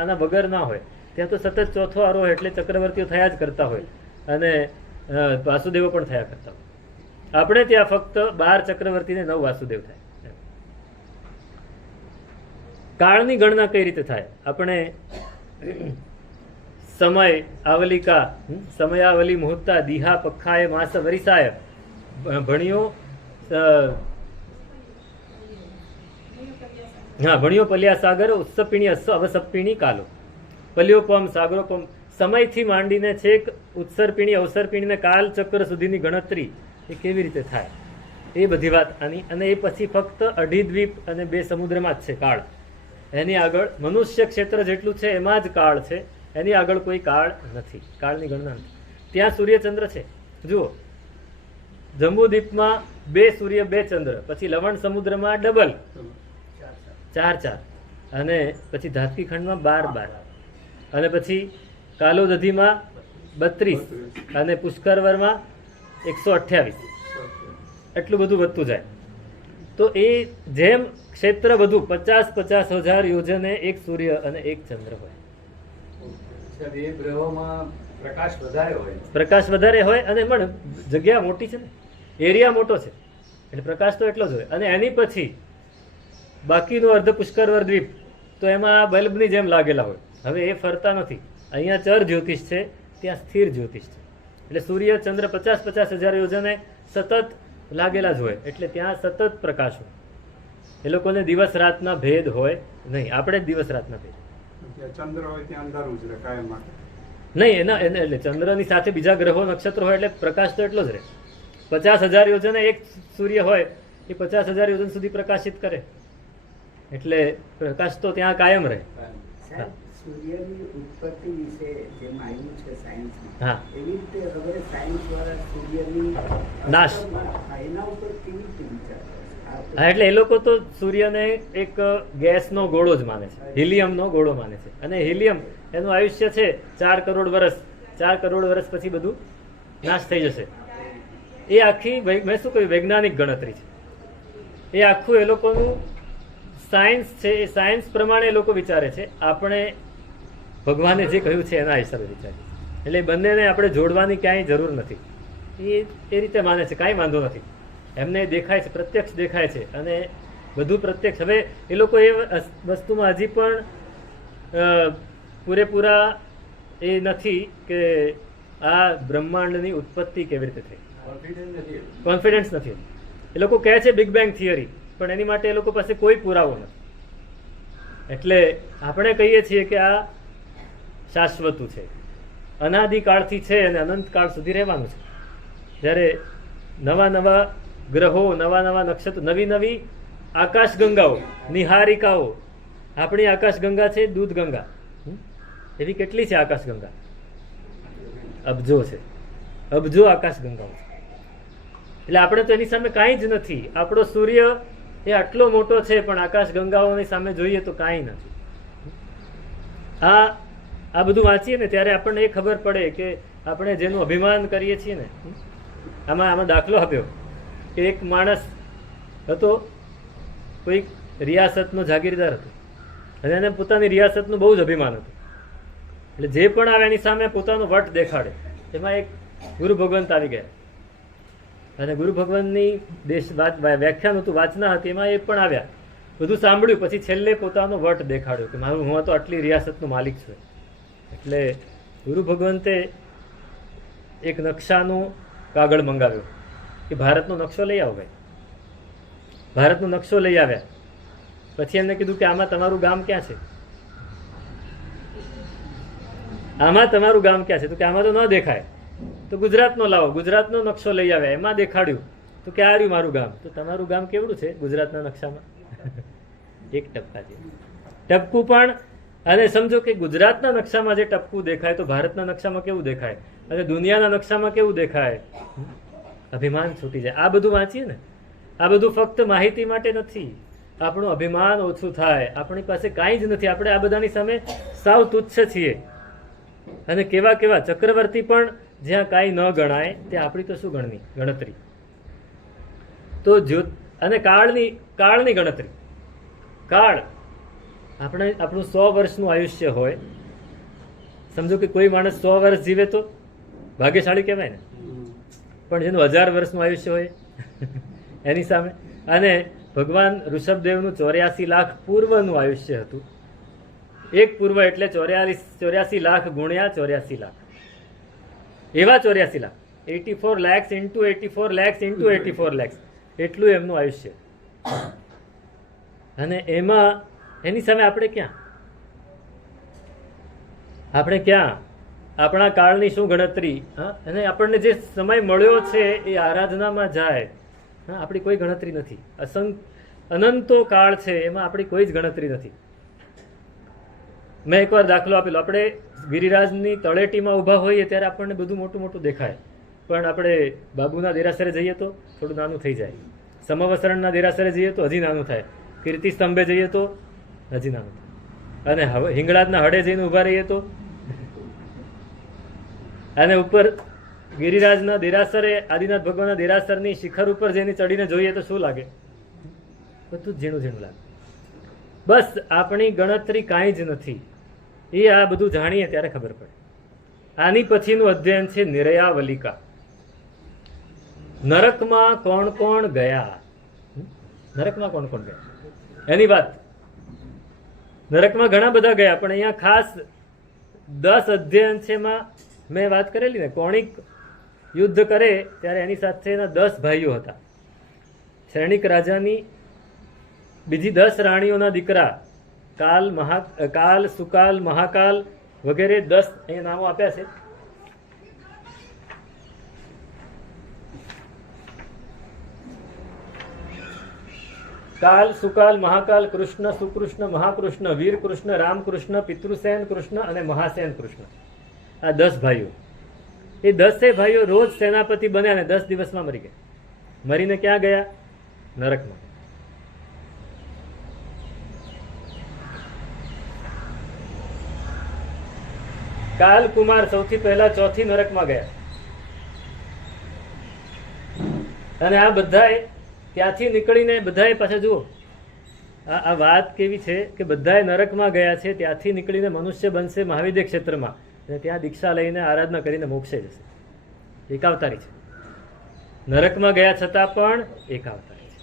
આના વગર ના હોય. ત્યાં તો સતત ચોથો આરોહ એટલે ચક્રવર્તીઓ થયા જ કરતા હોય અને વાસુદેવો પણ થયા કરતા હોય. આપણે ત્યાં ફક્ત 12 ચક્રવર્તી ને 9 વાસુદેવ થાય. કાળની ગણના કઈ રીતે થાય? આપણે સમય આવલિકા, સમયાવલી મુહૂર્તા દિહા પખાય માસ વરિસાય ભણ્યો ભણ્યો પલ્યા સાગર ઉત્સપીણી અવસપીણી કાલો પલ્યોપમ સાગરોપમ. સમયથી માંડીને છેક ઉત્સર્પિણી અવસર્પિણી ને કાલ ચક્ર સુધીની ગણતરી એ કેવી રીતે થાય એ બધી વાત આની. અને એ પછી ફક્ત 2 દ્વીપ અને 2 સમુદ્રમાં જ છે કાળ. એની આગળ મનુષ્ય ક્ષેત્ર જેટલું છે એમાં જ કાળ છે, એની આગળ કોઈ કાળ નથી, કાળની ગણના નથી. ત્યાં સૂર્યચંદ્ર છે. જુઓ, જંબુદ્વીપમાં 2 સૂર્ય 2 ચંદ્ર, પછી લવણ સમુદ્રમાં ડબલ 4 અને પછી ધાતકી ખંડમાં 12 અને પછી કાલોદધીમાં 32 અને પુષ્કરવરમાં 128. એટલું બધું વધતું જાય. તો એ જેમ ક્ષેત્ર વધુ 50,000 યોજને એક સૂર્ય અને એક ચંદ્ર હોય. એ ગ્રહોમાં પ્રકાશ વધારે હોય. પ્રકાશ વધારે હોય અને પણ જગ્યા મોટી છે ને, એરિયા મોટો છે એટલે પ્રકાશ તો એટલો જ હોય. અને એની પછી બાકીનો અર્ધ પુષ્કરવર દ્વીપ તો એમાં આ બલ્બની જેમ લાગેલા હોય. હવે એ ફરતા નથી. અહીંયા ચર જ્યોતિષ છે, ત્યાં સ્થિર જ્યોતિષ છે. એટલે સૂર્ય ચંદ્ર 50,000 યોજને સતત લાગેલા જ હોય એટલે ત્યાં સતત પ્રકાશ હોય. એ લોકોને દિવસ રાતના ભેદ હોય નહીં. આપણે જ દિવસ રાતના ભેદ. ચંદ્ર હોય ત્યાં અંધારું જ રહે કાયમ માટે. નહીં, એટલે ચંદ્રની સાથે બીજા ગ્રહો નક્ષત્રો હોય એટલે પ્રકાશ તો એટલો જ રહે. 50,000 યોજને એક સૂર્ય હોય એ 50,000 યોજન સુધી પ્રકાશિત કરે એટલે પ્રકાશ તો ત્યાં કાયમ રહે. સાહેબ, સૂર્યની ઉત્પત્તિ વિશે જેમ આવ્યું છે સાયન્સમાં, હા. એવી રીતે હવે સાયન્સ દ્વારા સૂર્યની નાશ. એના ઉપર કેવી રીતે વિચાર કરે છે? હા, એટલે એ લોકો તો સૂર્યને એક ગેસનો ગોળો જ માને છે, હિલિયમનો ગોળો માને છે. અને હિલિયમ એનું આયુષ્ય છે 4 કરોડ વર્ષ. 4 કરોડ વર્ષ પછી બધું નાશ થઈ જશે. એ આખી મેં શું કહ્યું, વૈજ્ઞાનિક ગણતરી છે. એ આખું એ લોકોનું સાયન્સ છે. એ સાયન્સ પ્રમાણે એ લોકો વિચારે છે. આપણે ભગવાને જે કહ્યું છે એના હિસાબે વિચારીએ. એટલે બંનેને આપણે જોડવાની ક્યાંય જરૂર નથી. એ રીતે માને છે, કાંઈ વાંધો નથી. એમને દેખાય છે, પ્રત્યક્ષ દેખાય છે અને બધું પ્રત્યક્ષ. હવે એ લોકો એ વસ્તુમાં હજી પણ પૂરેપૂરા એ નથી કે આ બ્રહ્માંડની ઉત્પત્તિ કેવી રીતે થઈ. કોન્ફિડન્સ નથી. એ લોકો કહે છે બિગ બેંગ થિયરી, પણ એની માટે એ લોકો પાસે કોઈ પુરાવો નથી. એટલે આપણે કહીએ છીએ કે આ શાશ્વતું છે, અનાદિકાળથી છે અને અનંતકાળ સુધી રહેવાનું છે. જ્યારે નવા નવા ગ્રહો, નવા નવા નક્ષત્રો, નવી નવી આકાશગંગાઓ, નિહારિકાઓ. આપણી આકાશગંગા છે દૂધ ગંગા. એવી કેટલી છે આકાશગંગા? અબજો છે, અબજો આકાશગંગાઓ છે. એટલે આપણે તો એની સામે કાંઈ જ નથી. આપણો સૂર્ય એ આટલો મોટો છે પણ આકાશગંગાઓની સામે જોઈએ તો કાંઈ નથી. આ બધું વાંચીએ ને ત્યારે આપણને એ ખબર પડે કે આપણે જેનું અભિમાન કરીએ છીએ ને. આમાં દાખલો આપ્યો કે એક માણસ હતો, કોઈક રિયાસતનો જાગીરદાર હતો અને એને પોતાની રિયાસતનું બહુ જ અભિમાન હતું. એટલે જે પણ આવે એની સામે પોતાનો વટ દેખાડે. એમાં એક ગુરુ ભગવંત આવી ગયા અને ગુરુ ભગવાનની વ્યાખ્યાન હતું, વાચના હતી, એમાં એ પણ આવ્યા. બધું સાંભળ્યું પછી છેલ્લે પોતાનો વટ દેખાડ્યો કે મારું, હું તો આટલી રિયાસતનો માલિક છું. એટલે ગુરુ ભગવંતે એક નકશાનો કાગળ મંગાવ્યો કે ભારતનો નકશો લઈ આવો ભાઈ. ભારતનો નકશો લઈ આવ્યા. પછી એમને કીધું કે આમાં તમારું ગામ ક્યાં છે? આમાં તમારું ગામ ક્યાં છે? તો કે આમાં તો ન દેખાય. તો ગુજરાતનો લાવો. ગુજરાતનો નકશો લઈ આવ્યા, એમાં દેખાડ્યું તો કે આ રહ્યું મારું ગામ. તો તમારું ગામ કેવડું છે ગુજરાતના નકશામાં? એક ટપકા જેવું. ટપકું પણ. અને સમજો કે ગુજરાતના નકશામાં જે ટપકું દેખાય તો ભારતના નકશામાં કેવું દેખાય અને દુનિયાના નકશામાં કેવું દેખાય? અભિમાન છૂટી જાય. આ બધું વાંચીએ ને, આ બધું ફક્ત માહિતી માટે નથી. આપણું અભિમાન ઓછું થાય. આપણી પાસે કાંઈ જ નથી. આપણે આ બધાની સામે સાવ તુચ્છ છીએ. અને કેવા કેવા ચક્રવર્તી પણ જ્યાં કાંઈ ન ગણાય ત્યાં આપણી તો શું ગણતરી. તો અને કાળની ગણતરી. કાળ આપણું 100 વર્ષનું આયુષ્ય હોય સમજો કે કોઈ માણસ 100 વર્ષ જીવે તો ભાગ્યશાળી કહેવાય ને, પણ જેનું 1000 વર્ષનું આયુષ્ય હોય એની સામે. અને ભગવાન ઋષભદેવનું 84 લાખ પૂર્વનું આયુષ્ય હતું. એક પૂર્વ એટલે 84 લાખ ગુણ્યા 84 લાખ, એવા 84 lakh, 84 lakhs into 84 lakhs into 84 lakhs, એટલું એમનું આયુષ્ય. અને એમાં એની સામે આપણે ક્યાં આપણા કાળની શું ગણતરી? અને આપણને જે સમય મળ્યો છે એ આરાધનામાં જાય. આપણી કોઈ ગણતરી નથી. અનંતો કાળ છે, એમાં આપણી કોઈ જ ગણતરી નથી. મેં એકવાર દાખલો આપેલો, આપણે ગિરિરાજની તળેટીમાં ઊભા હોઈએ ત્યારે આપણને બધું મોટું મોટું દેખાય, પણ આપણે બાબુના દેરાસરે જઈએ તો થોડું નાનું થઈ જાય, સમવસરણના દેરાસરે જઈએ તો હજી નાનું થાય, કીર્તિ સ્તંભે જઈએ તો હજી નાનું થાય, અને હવે હિંગળાજના હડે જઈને ઊભા રહીએ તો, અને ઉપર ગિરિરાજના દેરાસરે આદિનાથ ભગવાનના દેરાસરની શિખર ઉપર જઈને ચડીને જોઈએ તો શું લાગે? બધું ઝીણું ઝીણું લાગે. બસ આપણી ગણતરી કાંઈ જ નથી. એ આ બધું જાણીએ ત્યારે ખબર પડે. આની પછીનું અધ્યયન છે નિરયાવલિકા. નરકમાં કોણ કોણ ગયા? નરકમાં કોણ કોણ ગયા એની વાત. નરકમાં ઘણા બધા ગયા, પણ અહીંયા ખાસ 10 અધ્યયન છે. એમાં મેં વાત કરેલી ને, કોણિક યુદ્ધ કરે ત્યારે એની સાથે એના 10 ભાઈઓ હતા. સૈનિક રાજાની બીજી 10 રાણીઓના દીકરા, કાલ, સુકાલ, મહાકાલ વગેરે 10 અહીંયા નામો આપ્યા છે. કાલ, સુકાલ, મહાકાલ, કૃષ્ણ, સુકૃષ્ણ, મહાકૃષ્ણ, વીર કૃષ્ણ, રામકૃષ્ણ, પિતૃસેન કૃષ્ણ અને મહાસેન કૃષ્ણ. આ 10 ભાઈઓ. એ 10 ભાઈઓ રોજ સેનાપતિ બન્યા ને 10 દિવસમાં મરી ગયા. મરીને ક્યાં ગયા? નરકમાં. કાલ કુમાર સૌથી પહેલા 4થી નરકમાં ગયા. અને આ બધાએ ત્યાંથી નીકળીને બધાએ પાછા જુઓ, આ વાત કેવી છે કે બધાએ નરકમાં ગયા છે, ત્યાંથી નીકળીને મનુષ્ય બનશે મહાવિદ્ય ક્ષેત્રમાં, અને ત્યાં દીક્ષા લઈને આરાધના કરીને મોક્ષે જશે. એક અવતારી છે. નરકમાં ગયા છતાં પણ એક અવતારી છે.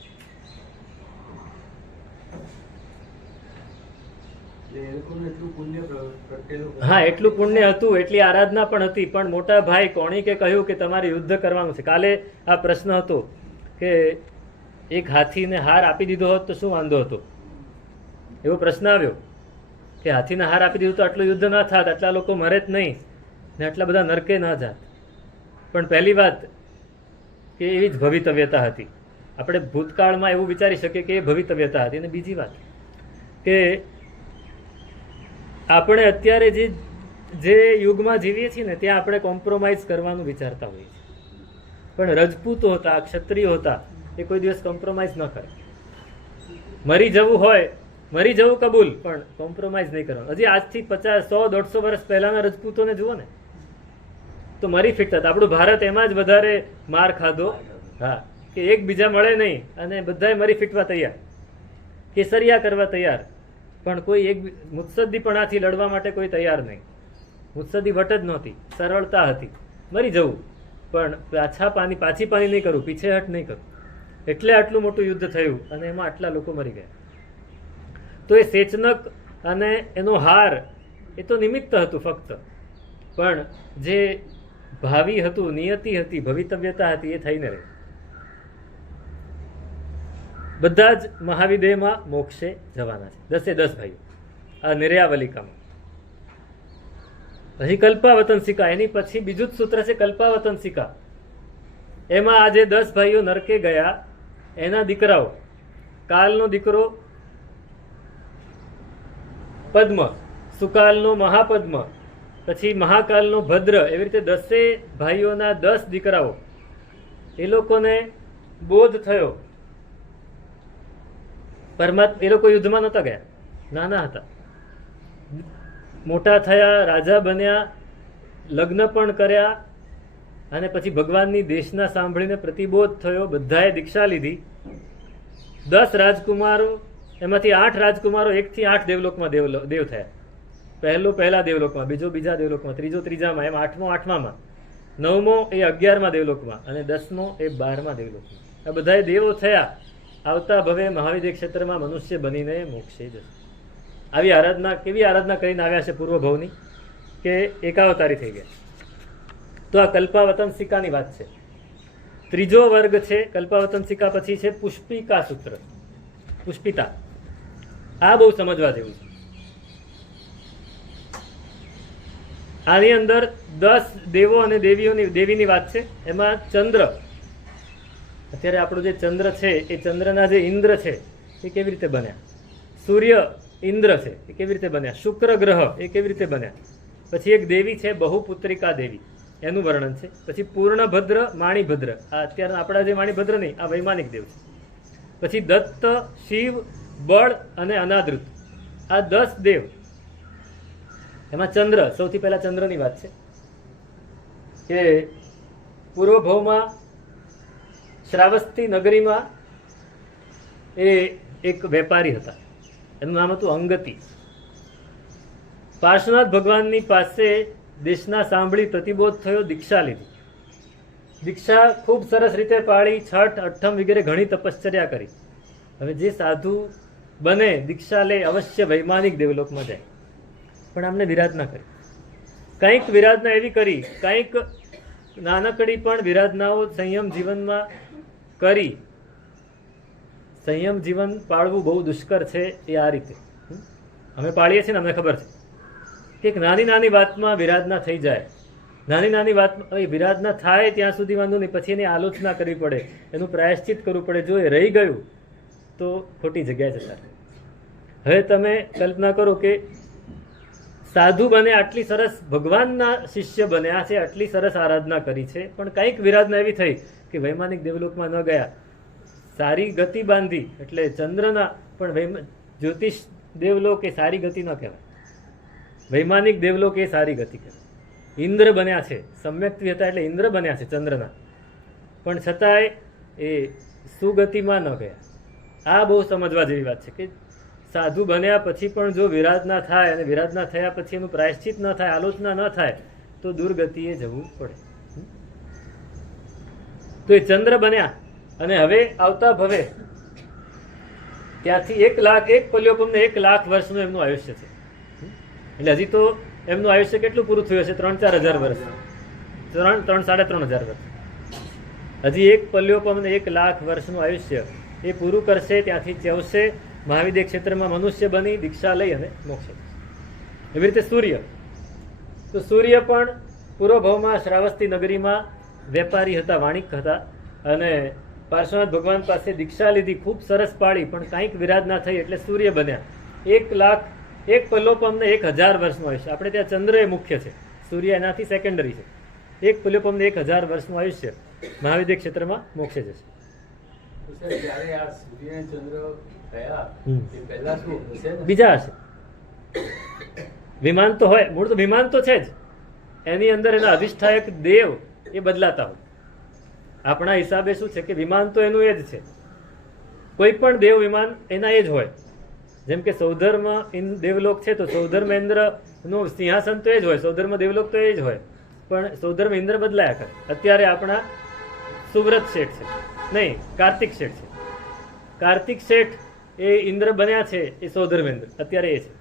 હા, એટલું પુણ્ય હતું, એટલી આરાધના પણ હતી. પણ મોટા ભાઈ કોણિકે કહ્યું કે તમારે યુદ્ધ કરવાનું છે. કાલે આ પ્રશ્ન હતો કે એક હાથીને હાર આપી દીધો હોત તો શું વાંધો હતો? એવો પ્રશ્ન આવ્યો કે હાથીને હાર આપી દીધું તો આટલું યુદ્ધ ના થાત, આટલા લોકો મરે જ નહીં ને આટલા બધા નરકે ના જાત. પણ પહેલી વાત કે એવી જ ભવિતવ્યતા હતી. આપણે ભૂતકાળમાં એવું વિચારી શકીએ કે એ ભવિતવ્યતા હતી. અને બીજી વાત કે આપણે અત્યારે જે યુગમાં જીવીએ છીએ ને ત્યાં આપણે કોમ્પ્રોમાઇઝ કરવાનું વિચારતા હોઈએ છીએ, પણ રજપૂતો હતા, ક્ષત્રિયો હતા, એ કોઈ દિવસ કોમ્પ્રોમાઇઝ ન કરે. મરી જવું હોય, મરી જવું કબૂલ, પણ કોમ્પ્રોમાઇઝ નહીં કરવાનું. હજી આજથી 50, 100, 150 વર્ષ પહેલાના રજપૂતોને જુઓ ને તો મરી ફીટતા હતા. આપણું ભારત એમાં જ વધારે માર ખાધો. હા, કે એકબીજા મળે નહીં અને બધાએ મરી ફીટવા તૈયાર, કેસરિયા કરવા તૈયાર, પણ કોઈ એક મુત્સદ્દીપણાથી લડવા માટે કોઈ તૈયાર નહીં. મુત્સદ્દી વટ જ નહોતી, સરળતા હતી. મરી જવું, પણ પાછી પાની નહીં કરવું, પીછેહટ નહીં કરવું. એટલે આટલું મોટું યુદ્ધ થયું અને એમાં આટલા લોકો મરી ગયા. તો એ સેચનક અને એનો હાર એ તો નિમિત્ત હતું ફક્ત, પણ જે ભાવિ હતું, નિયતિ હતી, ભવિતવ્યતા હતી, એ થઈને રહી. બધા જ મહાવિદેયમાં મોક્ષે જવાના છે, 10 ભાઈઓ આ નિરયાવલિકામાં. પછી કલ્પાવતંસિકા, એની પછી બીજું જ સૂત્ર છે કલ્પાવતંસિકા. એમાં આ જે 10 ભાઈઓ નરકે ગયા એના દીકરાઓ, કાલનો દીકરો પદ્મ, સુકાલનો મહાપદ્મ, પછી મહાકાલનો ભદ્ર, એવી રીતે 10 ભાઈઓના 10 દીકરાઓ, એ લોકોને બોધ થયો. પરમાત્મા, એ લોકો યુદ્ધમાં નહોતા ગયા, નાના હતા, મોટા થયા, રાજા બન્યા, લગ્ન પણ કર્યા, અને પછી ભગવાનની દેશના સાંભળીને પ્રતિબોધ થયો. બધાએ દીક્ષા લીધી. 10 રાજકુમારો, એમાંથી 8 રાજકુમારો 1 થી 8 દેવલોકમાં દેવ થયા. પહેલા દેવલોકમાં, બીજો બીજા દેવલોકમાં, ત્રીજો ત્રીજામાં, એમ આઠમો આઠમામાં, નવમો એ 11મા દેવલોકમાં અને 10મો એ 12મા દેવલોકમાં. આ બધા દેવો થયા. આવતા ભવે મહાવિદ્ય ક્ષેત્રમાં મનુષ્ય બનીને મોક્ષે જશે. આવી આરાધના, કેવી આરાધના કરીને આવ્યા છે પૂર્વ ભવની, કે એકાવતારી થઈ ગયા. તો આ કલ્પાવતંસિકાની વાત છે. ત્રીજો વર્ગ છે કલ્પાવતંસિકા પછી છે પુષ્પિકા સૂત્ર, પુષ્પિતા. આ બહુ સમજવા જેવું છે. આની અંદર 10 દેવો અને દેવીની વાત છે. એમાં ચંદ્ર, અત્યારે આપણો જે ચંદ્ર છે એ ચંદ્રના જે ઇન્દ્ર છે એ કેવી રીતે બન્યા, સૂર્ય ઇન્દ્ર છે એ કેવી રીતે બન્યા, શુક્ર ગ્રહ એ કેવી રીતે બન્યા. પછી એક દેવી છે બહુપુત્રિકા દેવી, એનું વર્ણન છે. પછી પૂર્ણભદ્ર, માણીભદ્ર, આ અત્યારે આપણા જે માણીભદ્ર નહીં, આ વૈમાનિક દેવ છે. પછી દત્ત, શિવ, બળ અને અનાદૃત, આ 10 દેવ. એમાં ચંદ્ર, સૌથી પહેલા ચંદ્રની વાત છે કે પૂર્વ ભવમાં શ્રાવસ્તી નગરીમાં એ એક વેપારી હતા, એનું નામ હતું અંગતિ. પાર્શ્વનાથ ભગવાનની પાસે દેશના સાંભળી પ્રતિબોધ થયો, દીક્ષા લીધી. દીક્ષા ખૂબ સરસ રીતે પાળી, છઠ અઠ્ઠમ વગેરે ઘણી તપશ્ચર્યા કરી. હવે જે સાધુ બને, દીક્ષા લે, અવશ્ય વૈમાનિક દેવલોકમાં જાય. પણ આમને વિરાધના કરી, કંઈક વિરાધના એવી કરી, કંઈક નાનકડી પણ વિરાધનાઓ સંયમ જીવનમાં કરી. સંયમ જીવન પાળવું બહુ દુષ્કર છે. એ આ રીતે અમે પાળીએ છીએ ને, અમને ખબર છે કે નાની નાની વાતમાં વિરાધના થઈ જાય. નાની નાની વાતમાં વિરાધના થાય ત્યાં સુધી વાંધો નહીં, પછી એની આલોચના કરવી પડે, એનું પ્રાયશ્ચિત કરવું પડે. જો એ રહી ગયું તો ખોટી જગ્યાએ જતા. હવે તમે કલ્પના કરો કે સાધુ બને, આટલી સરસ ભગવાનના શિષ્ય બન્યા છે, આટલી સરસ આરાધના કરી છે, પણ કંઈક વિરાધના એવી થઈ કે વૈમાનિક દેવલોકમાં ન ગયા, સારી ગતિ બાંધી. એટલે ચંદ્રના પણ જ્યોતિષ દેવલોક એ સારી ગતિ ન કહેવાય, વૈમાનિક દેવલોક એ સારી ગતિ કહેવાય. ઇન્દ્ર બન્યા છે, સમ્યક્તિ હતા એટલે ઇન્દ્ર બન્યા છે ચંદ્રના, પણ છતાંય એ સુગતિમાં ન ગયા. આ બહુ સમજવા જેવી વાત છે કે સાધુ બન્યા પછી પણ જો વિરાધના થાય અને વિરાધના થયા પછી એનું પ્રાયશ્ચિત ન થાય, આલોચના ન થાય, તો દુર્ગતિએ જવું પડે. તો એ ચંદ્ર બન્યા અને હવે આવતા ભવે ત્યાંથી 1 લાખ, એક પલ્યોપમને 1 લાખ વર્ષનું એમનું આયુષ્ય છે. એટલે હજી તો એમનું આયુષ્ય કેટલું પૂરું થયું હશે? 3-4 હજાર વર્ષ, 3-3.5 હજાર વર્ષ. હજી એક પલ્યોપમને 1 લાખ વર્ષનું આયુષ્ય એ પૂરું કરશે. ત્યાંથી ચવશે, મહાવિદ્ય ક્ષેત્રમાં મનુષ્ય બની દીક્ષા લઈ અને મોક્ષ. એવી રીતે સૂર્ય, તો સૂર્ય પણ પૂર્વ ભવમાં શ્રાવસ્તી નગરીમાં વેપારી હતા, વાણિક હતા, અને પાર્શ્વનાથ ભગવાન પાસે દીક્ષા લીધી, ખૂબ સરસ પાળી, પણ કાંઈક વિરાધના થઈ એટલે સૂર્ય બન્યા. 1 લાખ, એક પલ્યોપમને 1000 વર્ષનું આયુષ્ય. આપણે ત્યાં ચંદ્ર એ મુખ્ય છે, સૂર્ય એનાથી સેકન્ડરી છે. એક પલ્યોપમને 1000 વર્ષનું આયુષ્ય, મહાવિદ્ય ક્ષેત્રમાં મોક્ષે જશે. જ્યારે આ સૂર્ય અને ચંદ્ર થયા એ પહેલા શું હશે ને? બીજા હશે. વિમાન તો હોય, મૂળ તો વિમાન તો છે જ, એની અંદર એના અધિષ્ઠાયક દેવ એ બદલાતા હોય. આપણા હિસાબે શું છે કે વિમાન તો એનું એ જ છે, કોઈ પણ દેવ વિમાન એના એ જ હોય. જેમ કે સૌધર્મ દેવલોક છે તો સૌધર્મ ઇન્દ્રનું સિંહાસન તો એ જ હોય, સૌધર્મ દેવલોક તો એ જ હોય, પણ સૌધર્મ ઇન્દ્ર બદલાયા કરે. અત્યારે આપણા સુવ્રત શેઠ છે, નહીં કાર્તિક શેઠ છે. કાર્તિક શેઠ એ ઇન્દ્ર બન્યા છે, એ સૌધર્મેન્દ્ર અત્યારે એ છે.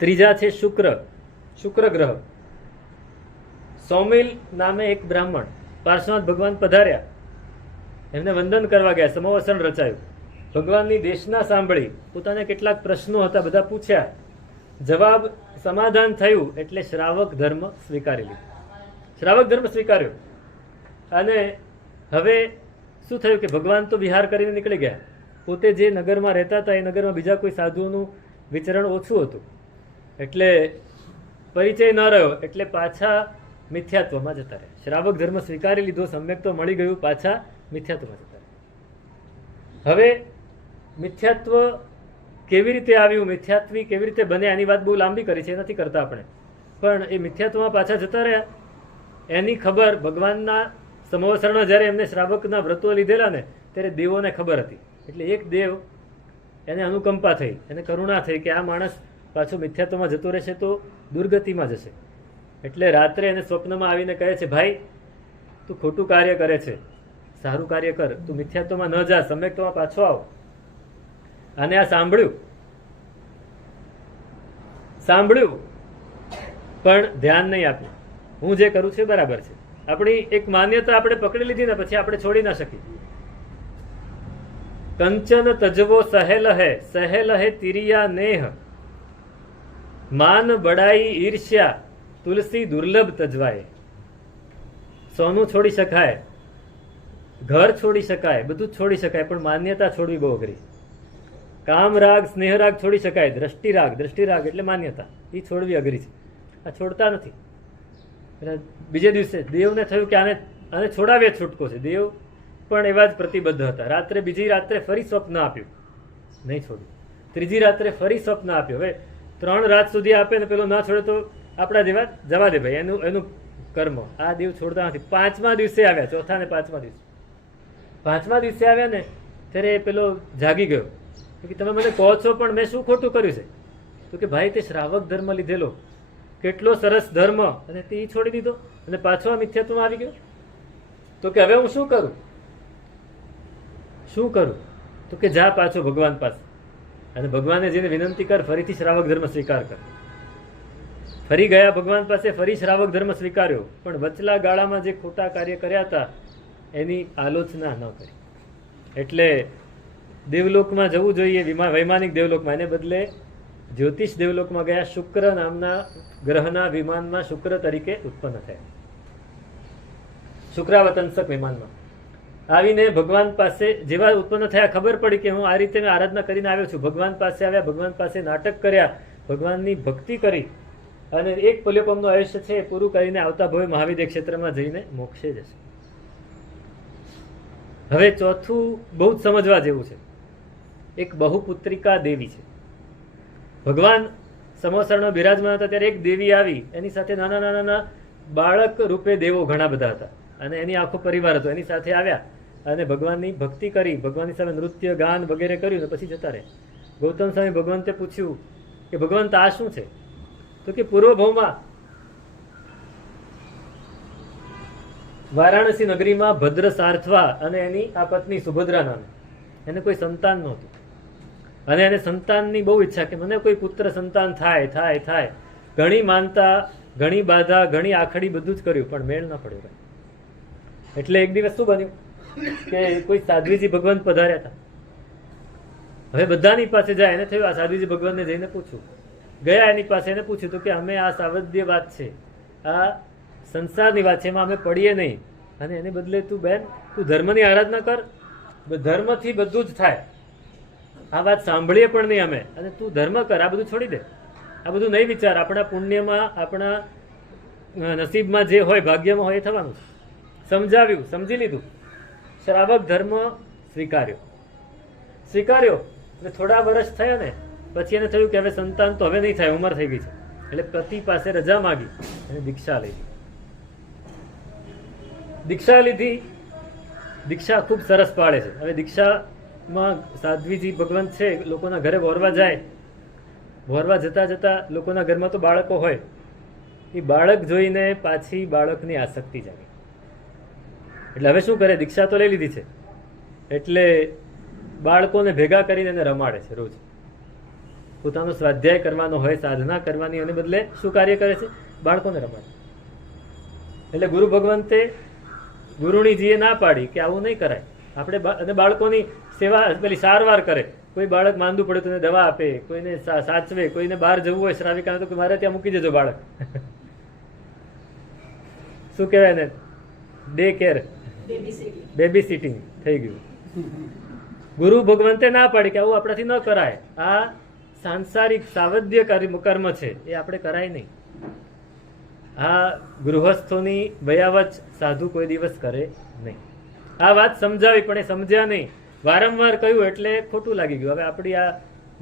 ત્રીજા છે શુક્ર, શુક્ર ગ્રહ. સૌમિલ નામે એક બ્રાહ્મણ પાર્શ્વનાથ ભગવાન પધાર્યા, એમને વંદન કરવા ગયા, સમવસન રચાયું. ભગવાનની દેશના સાંભળી, પોતાને કેટલાક પ્રશ્નો હતા બધા પૂછ્યા, જવાબ સમાધાન થયું એટલે શ્રાવક ધર્મ સ્વીકારી લીધો. શ્રાવક ધર્મ સ્વીકાર્યો. અને હવે શું થયું કે ભગવાન તો વિહાર કરીને નીકળી ગયા. પોતે જે નગરમાં રહેતા હતા એ નગરમાં બીજા કોઈ સાધુઓનું વિચરણ ઓછું હતું, એટલે પરિચય ન રહ્યો, એટલે પાછા મિથ્યાત્વમાં જતા રહ્યા. શ્રાવક ધર્મ સ્વીકારી લીધો, સમ્યક તો મળી ગયું, પાછા મિથ્યાત્વમાં જતા રહ્યા. હવે મિથ્યાત્વ કેવી રીતે આવ્યું, મિથ્યાત્વી કેવી રીતે બને, એની વાત બહુ લાંબી કરી છે, એ નથી કરતા આપણે. પણ એ મિથ્યાત્વમાં પાછા જતા રહ્યા એની ખબર ભગવાનના સમવસરમાં જ્યારે એમને શ્રાવકના વ્રતો લીધેલા ને ત્યારે દેવોને ખબર હતી. એટલે એક દેવ એને અનુકંપા થઈ, એને કરુણા થઈ કે આ માણસ પાછું મિથ્યાત્વમાં જતું રહેશે તો દુર્ગતિમાં જશે. એટલે રાત્રે એને સ્વપ્નમાં આવીને કહે છે, ભાઈ તું ખોટું કાર્ય કરે છે, સારું કાર્ય કર, તું મિથ્યાત્વમાં ન જા, સમ્યક્તમાં પાછો આવ. અને આ સાંભળ્યું પણ ધ્યાન નહીં આપ્યું. હું જે કરું છું એ બરાબર છે. આપણી એક માન્યતા આપણે પકડી લીધી ને પછી આપણે છોડી ના શકીએ. કંચન તજવો સહેલ હે તિરિયા નેહ, માન બડાઈ ઈર્ષ્યા તુલસી દુર્લભ તજવાય. સોનું છોડી શકાય, ઘર છોડી શકાય, બધું જ છોડી શકાય, પણ માન્યતા છોડવી બહુ અઘરી. કામ રાગ સ્નેહ રાગ છોડી શકાય, દ્રષ્ટિ રાગ એટલે માન્યતા, એ છોડવી અઘરી છે. આ છોડતા નથી. બીજે દિવસે દેવને થયું કે આને છોડાવે છૂટકો છે. દેવ પણ એવા જ પ્રતિબદ્ધ હતા. બીજી રાત્રે ફરી સ્વપ્ન આપ્યું, નહીં છોડ્યું. ત્રીજી રાત્રે ફરી સ્વપ્ન આપ્યું. હવે 3 રાત સુધી આપે ને પેલો ના છોડે તો આપણા જેવા જવા દે ભાઈ, એનું કર્મ. આ દેવ છોડતા નથી. 5મા દિવસે આવ્યા, ચોથા ને 5મા દિવસે આવ્યા ને ત્યારે પેલો જાગી ગયો કે તમે મને કહો છો પણ મેં શું ખોટું કર્યું છે? તો કે ભાઈ તે શ્રાવક ધર્મ લીધેલો, કેટલો સરસ ધર્મ, અને તે છોડી દીધો અને પાછો આ મિથ્યાત્વમાં આવી ગયો. તો કે હવે હું શું કરું? તો કે જા પાછો ભગવાન પાસે, અને ભગવાને જેને વિનંતી કર, ફરીથી શ્રાવક ધર્મ સ્વીકાર કર. ફરી ગયા ભગવાન પાસે, ફરી શ્રાવક ધર્મ સ્વીકાર્યો, પણ વચલા ગાળામાં જે ખોટા કાર્ય કર્યા હતા એની આલોચના ન કરી. એટલે દેવલોકમાં જવું જોઈએ, વૈમાનિક દેવલોકમાં, એને બદલે જ્યોતિષ દેવલોકમાં ગયા. શુક્ર નામના ગ્રહના વિમાનમાં શુક્ર તરીકે ઉત્પન્ન થયા, શુક્રાવતંસક વિમાનમાં આવીને ભગવાન પાસે જેવા ઉત્પન્ન થયા, ખબર પડી કે હું આ રીતે આરાધના કરીને આવ્યો છું. ભગવાન પાસે આવ્યા, ભગવાન પાસે નાટક કર્યા, ભગવાનની ભક્તિ કરી, અને એક પલ્યોપમનું આયુષ્ય છે એ પૂરું કરીને આવતા ભવે મહાવિદ્ય ક્ષેત્રમાં જઈને મોક્ષે જશે. હવે ચોથું બહુ જ સમજવા જેવું છે. એક બહુપુત્રિકા દેવી છે. ભગવાન સમોસરમાં બિરાજમાન હતા ત્યારે એક દેવી આવી, એની સાથે નાના નાના બાળક રૂપે દેવો ઘણા બધા હતા, અને એની આખો પરિવાર હતો. એની સાથે આવ્યા અને ભગવાનની ભક્તિ કરી, ભગવાનની સામે નૃત્ય ગાન વગેરે કર્યું ને પછી જતા રહ્યા. ગૌતમ સ્વામી ભગવંતે પૂછ્યું કે ભગવંત આ શું છે? તો કે પૂર્વભવમાં વારાણસી નગરીમાં ભદ્ર સારથવા અને એની આ પત્ની સુભદ્રા નામે, એને કોઈ સંતાન નહોતું, અને એને સંતાનની બહુ ઈચ્છા કે મને કોઈ પુત્ર સંતાન થાય. ઘણી માનતા, ઘણી બાધા, ઘણી આખડી, બધું જ કર્યું, પણ મેળ ન પડ્યો. એટલે એક દિવસ શું બન્યું કે કોઈ સાધ્વીજી ભગવાન પધાર્યા હતા. હવે બધાની પાસે જાય, એને થયું આ સાધ્વીજી ભગવાનને જઈને પૂછું. ગયા એની પાસે, એને પૂછ્યું તો કે અમે આ સાવધ્ય વાત છે, આ સંસારની વાત છે, એમાં અમે પડીએ નહીં, અને એને બદલે તું ધર્મની આરાધના કર, ધર્મથી બધું જ થાય. આ વાત સાંભળીએ પણ નહીં અમે, અને તું ધર્મ કર, આ બધું છોડી દે, આ બધું નહીં વિચાર. આપણા પુણ્યમાં, આપણા નસીબમાં જે હોય, ભાગ્યમાં હોય એ થવાનું છે. સમજાવ્યું, સમજી લીધું, શ્રાવક ધર્મ સ્વીકાર્યો. એટલે થોડા વર્ષ થયા ને પછી એને થયું કે હવે સંતાન તો હવે નહીં થાય, ઉંમર થઈ ગઈ છે. એટલે પતિ પાસે રજા માગી અને દીક્ષા લીધી. દીક્ષા ખૂબ સરસ પાડે છે. હવે દીક્ષામાં સાધ્વીજી ભગવાન છે, લોકોના ઘરે વોરવા જાય. વોરવા જતા જતા લોકોના ઘરમાં તો બાળકો હોય, એ બાળક જોઈને પાછી બાળકની આસક્તિ જાગે. એટલે હવે શું કરે? દીક્ષા તો લઈ લીધી છે, એટલે બાળકોને ભેગા કરીને એને રમાડે છે. રોજ પોતાનો સ્વાધ્યાય કરવાનો હોય, સાધના કરવાની, એને બદલે શું કાર્ય કરે છે? બાળકોને રમાડે. એટલે ગુરુ ભગવંતે, ગુરુણીજીએ ના પાડી કે આવું નહીં કરાય. આપણે અને બાળકોની સેવા, પેલી સારવાર કરે. કોઈ બાળક માંદું પડે તો એને દવા આપે, કોઈને સાચવે, કોઈને બહાર જવું હોય શ્રાવિકાને તો મારે ત્યાં મૂકી દેજો બાળક. શું કહેવાય ને? ડે કેર, બેબી સિટિંગ થઈ ગયું. ગુરુ ભગવંતે ના પાડી કે આવું આપણાથી ન કરાય. આ સાંસારિક સાવધ્ય કર્મ છે, એ આપણે કરાય નહીં. આ ગૃહસ્થોની વયાવચ સાધુ કોઈ દિવસ કરે નહીં. આ વાત સમજાવી પણ એ સમજ્યા નહીં. વારંવાર કહ્યું એટલે ખોટું લાગી ગયું. હવે આપણી આ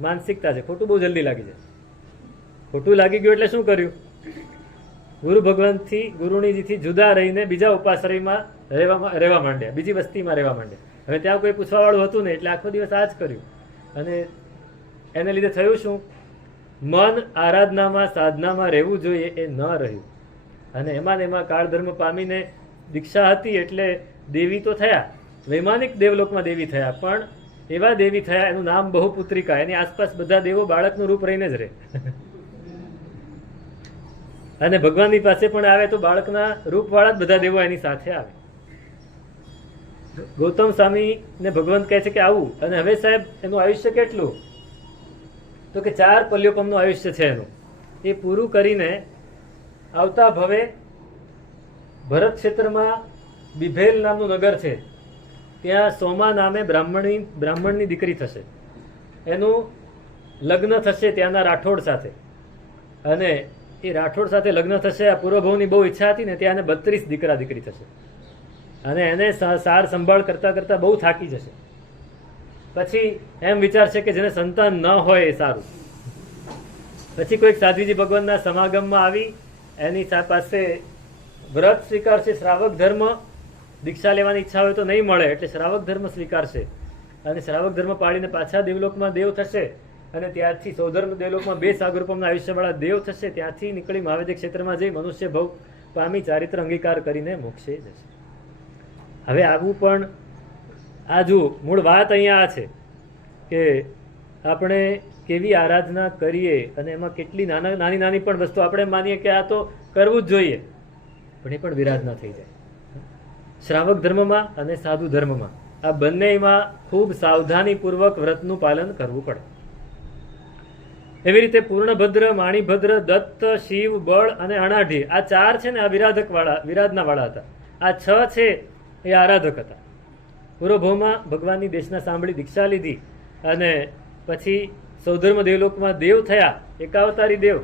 માનસિકતા છે, ખોટું બહુ જલ્દી લાગી જાય. ખોટું લાગી ગયું એટલે શું કર્યું? ગુરુ ભગવાનથી, ગુરુણીજીથી જુદા રહીને બીજા ઉપાશ્રયમાં રહેવા માંડ્યા, બીજી વસ્તીમાં રહેવા માંડ્યા. હવે ત્યાં કોઈ પૂછવા વાળું હતું નહીં, એટલે આખો દિવસ આ જ કર્યું. અને એને લીધે થયું શું? મન આરાધનામાં સાધનામાં રહેવું જોઈએ એ ન રહ્યું, અને એમાં ને એમાં કાળ ધર્મ પામીને દીક્ષા હતી એટલે દેવી તો થયા, વૈમાનિક દેવલોકમાં દેવી થયા, પણ એવા દેવી થયા એનું નામ બહુપુત્રિકા, એની આસપાસ બધા દેવો બાળકનું રૂપ રહીને જ રહે અને ભગવાનની પાસે પણ આવે તો બાળકના રૂપવાળા જ બધા દેવો એની સાથે આવે. ગૌતમ સ્વામી ને ભગવાન કહે છે કે આવું, અને હવે સાહેબ એનું આયુષ્ય કેટલું, તો કે 4 પલ્યોપમનું આયુષ્ય છે એનું, એ પૂરું કરીને આવતા ભવે ભરત ક્ષેત્રમાં બિભેલ નામનું નગર છે, ત્યાં સોમા નામે બ્રાહ્મણની દીકરી થશે, એનું લગ્ન થશે ત્યાંના રાઠોડ સાથે, અને એ રાઠોડ સાથે લગ્ન થશે. આ પૂર્વભવની બહુ ઈચ્છા હતી ને, ત્યાં એને 32 દીકરા દીકરી થશે, અને એને સાર સંભાળ કરતા કરતા બહુ થાકી જશે. પછી એમ વિચારશે કે જેને સંતાન ન હોય એ સારું. પછી કોઈક સાધ્વીજી ભગવાનના સમાગમમાં આવી એની પાસે વ્રત સ્વીકારશે, શ્રાવક ધર્મ, દીક્ષા લેવાની ઈચ્છા હોય તો નહીં મળે એટલે શ્રાવક ધર્મ સ્વીકારશે, અને શ્રાવક ધર્મ પાડીને પાછા દેવલોકમાં દેવ થશે, અને ત્યારથી સૌધર્મ દેવલોકમાં 2 સાગરપમના આયુષ્યવાળા દેવ થશે. ત્યાંથી નીકળી મહાવેદ્ય ક્ષેત્રમાં જઈ મનુષ્ય ભવ પામી ચારિત્ર અંગીકાર કરીને મોક્ષે જશે. હવે આવું પણ આ જુઓ, મૂળ વાત અહીંયા આ છે કે આપણે કેવી આરાધના કરીએ, અને એમાં કેટલી નાની નાની પણ વસ્તુ આપણે માનીએ કે આ તો કરવું જ જોઈએ, પણ એ પણ વિરાધના થઈ જાય. શ્રાવક ધર્મમાં અને સાધુ ધર્મમાં આ બંનેમાં ખૂબ સાવધાનીપૂર્વક વ્રતનું પાલન કરવું પડે. એવી રીતે પૂર્ણભદ્ર, માણીભદ્ર, દત્ત, શિવ, બળ અને અણાઢી, આ 4 છે ને આ વિરાધના વાળા હતા. આ 6 છે એ આરાધક હતા. પૂર્વભવમાં ભગવાનની દેશના સાંભળી દીક્ષા લીધી, અને પછી સૌધર્મ દેવલોકમાં દેવ થયા, એકાવતારી દેવ,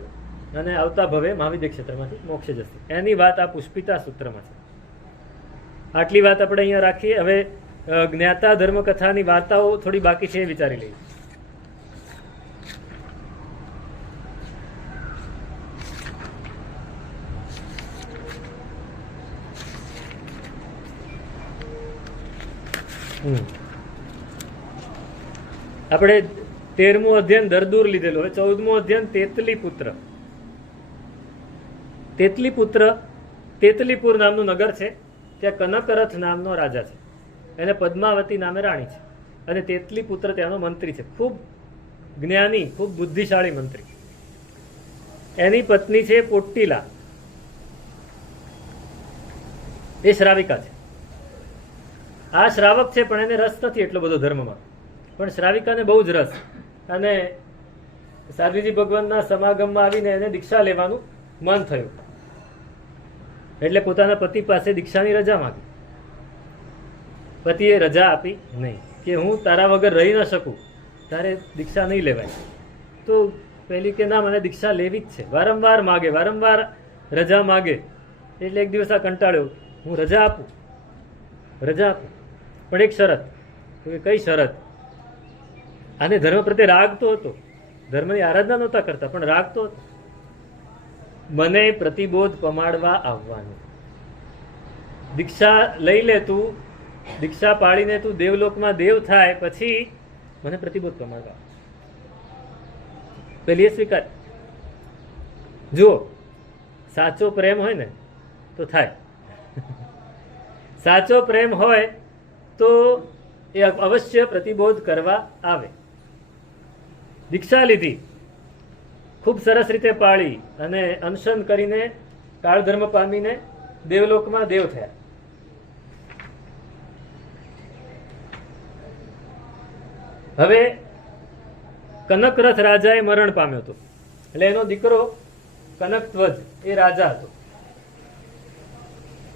અને આવતા ભવે મહાવિદ્ય ક્ષેત્રમાંથી મોક્ષ જશે. એની વાત આ પુષ્પિતા સૂત્રમાં છે. આટલી વાત આપણે અહીંયા રાખીએ. હવે જ્ઞાતા ધર્મકથાની વાર્તાઓ થોડી બાકી છે એ વિચારી લઈએ. આપણે 13મું અધ્યયન દરદૂર લીધેલું. હવે 14મું અધ્યયન તેતલીપુત્ર. તેતલીપુર નામનું નગર છે, ત્યાં કનકરથ નામનો રાજા છે, એને પદ્માવતી નામે રાણી છે, અને તેતલીપુત્ર ત્યાંનો મંત્રી છે, ખૂબ જ્ઞાની, ખૂબ બુદ્ધિશાળી મંત્રી. એની પત્ની છે પોટ્ટીલા, એ શ્રાવિકા છે. આ શ્રાવક છે પણ એને રસ નથી એટલો બધો ધર્મમાં, પણ શ્રાવિકાને બહુ જ રસ, અને સાધ્વીજી ભગવાનના સમાગમમાં આવીને એને દીક્ષા લેવાનું મન થયું, એટલે પોતાના પતિ પાસે દીક્ષાની રજા માંગી. પતિએ રજા આપી નહીં, કે હું તારા વગર રહી ન શકું, તારે દીક્ષા નહીં લેવાય. તો પેલી કે ના, મને દીક્ષા લેવી જ છે. વારંવાર માગે, વારંવાર રજા માગે, એટલે એક દિવસ આ કંટાળ્યો, હું રજા આપું, પણ એક શરત. તો કઈ શરત? આને ધર્મ પ્રત્યે રાગ તો હતો, ધર્મની આરાધના નહોતા કરતા, પણ રાગ તો હતો. મને પ્રતિબોધ પમાડવા આવવાનું. દીક્ષા લઈ લે તું, દીક્ષા પાડીને તું દેવલોકમાં દેવ થાય, પછી મને પ્રતિબોધ પમાડવા. પેલી સ્વીકાર. જુઓ, સાચો પ્રેમ હોય ને તો થાય. સાચો પ્રેમ હોય તો એ અવશ્ય પ્રતિબોધ કરવા આવે. દીક્ષા લીધી, ખૂબ સરસ રીતે પાળી, અને અનશન કરીને કાળધર્મ પામીને દેવલોકમાં દેવ થયા. હવે કનકરથ રાજાએ મરણ પામ્યો હતો, એટલે એનો દીકરો કનકધ્વજ એ રાજા હતો.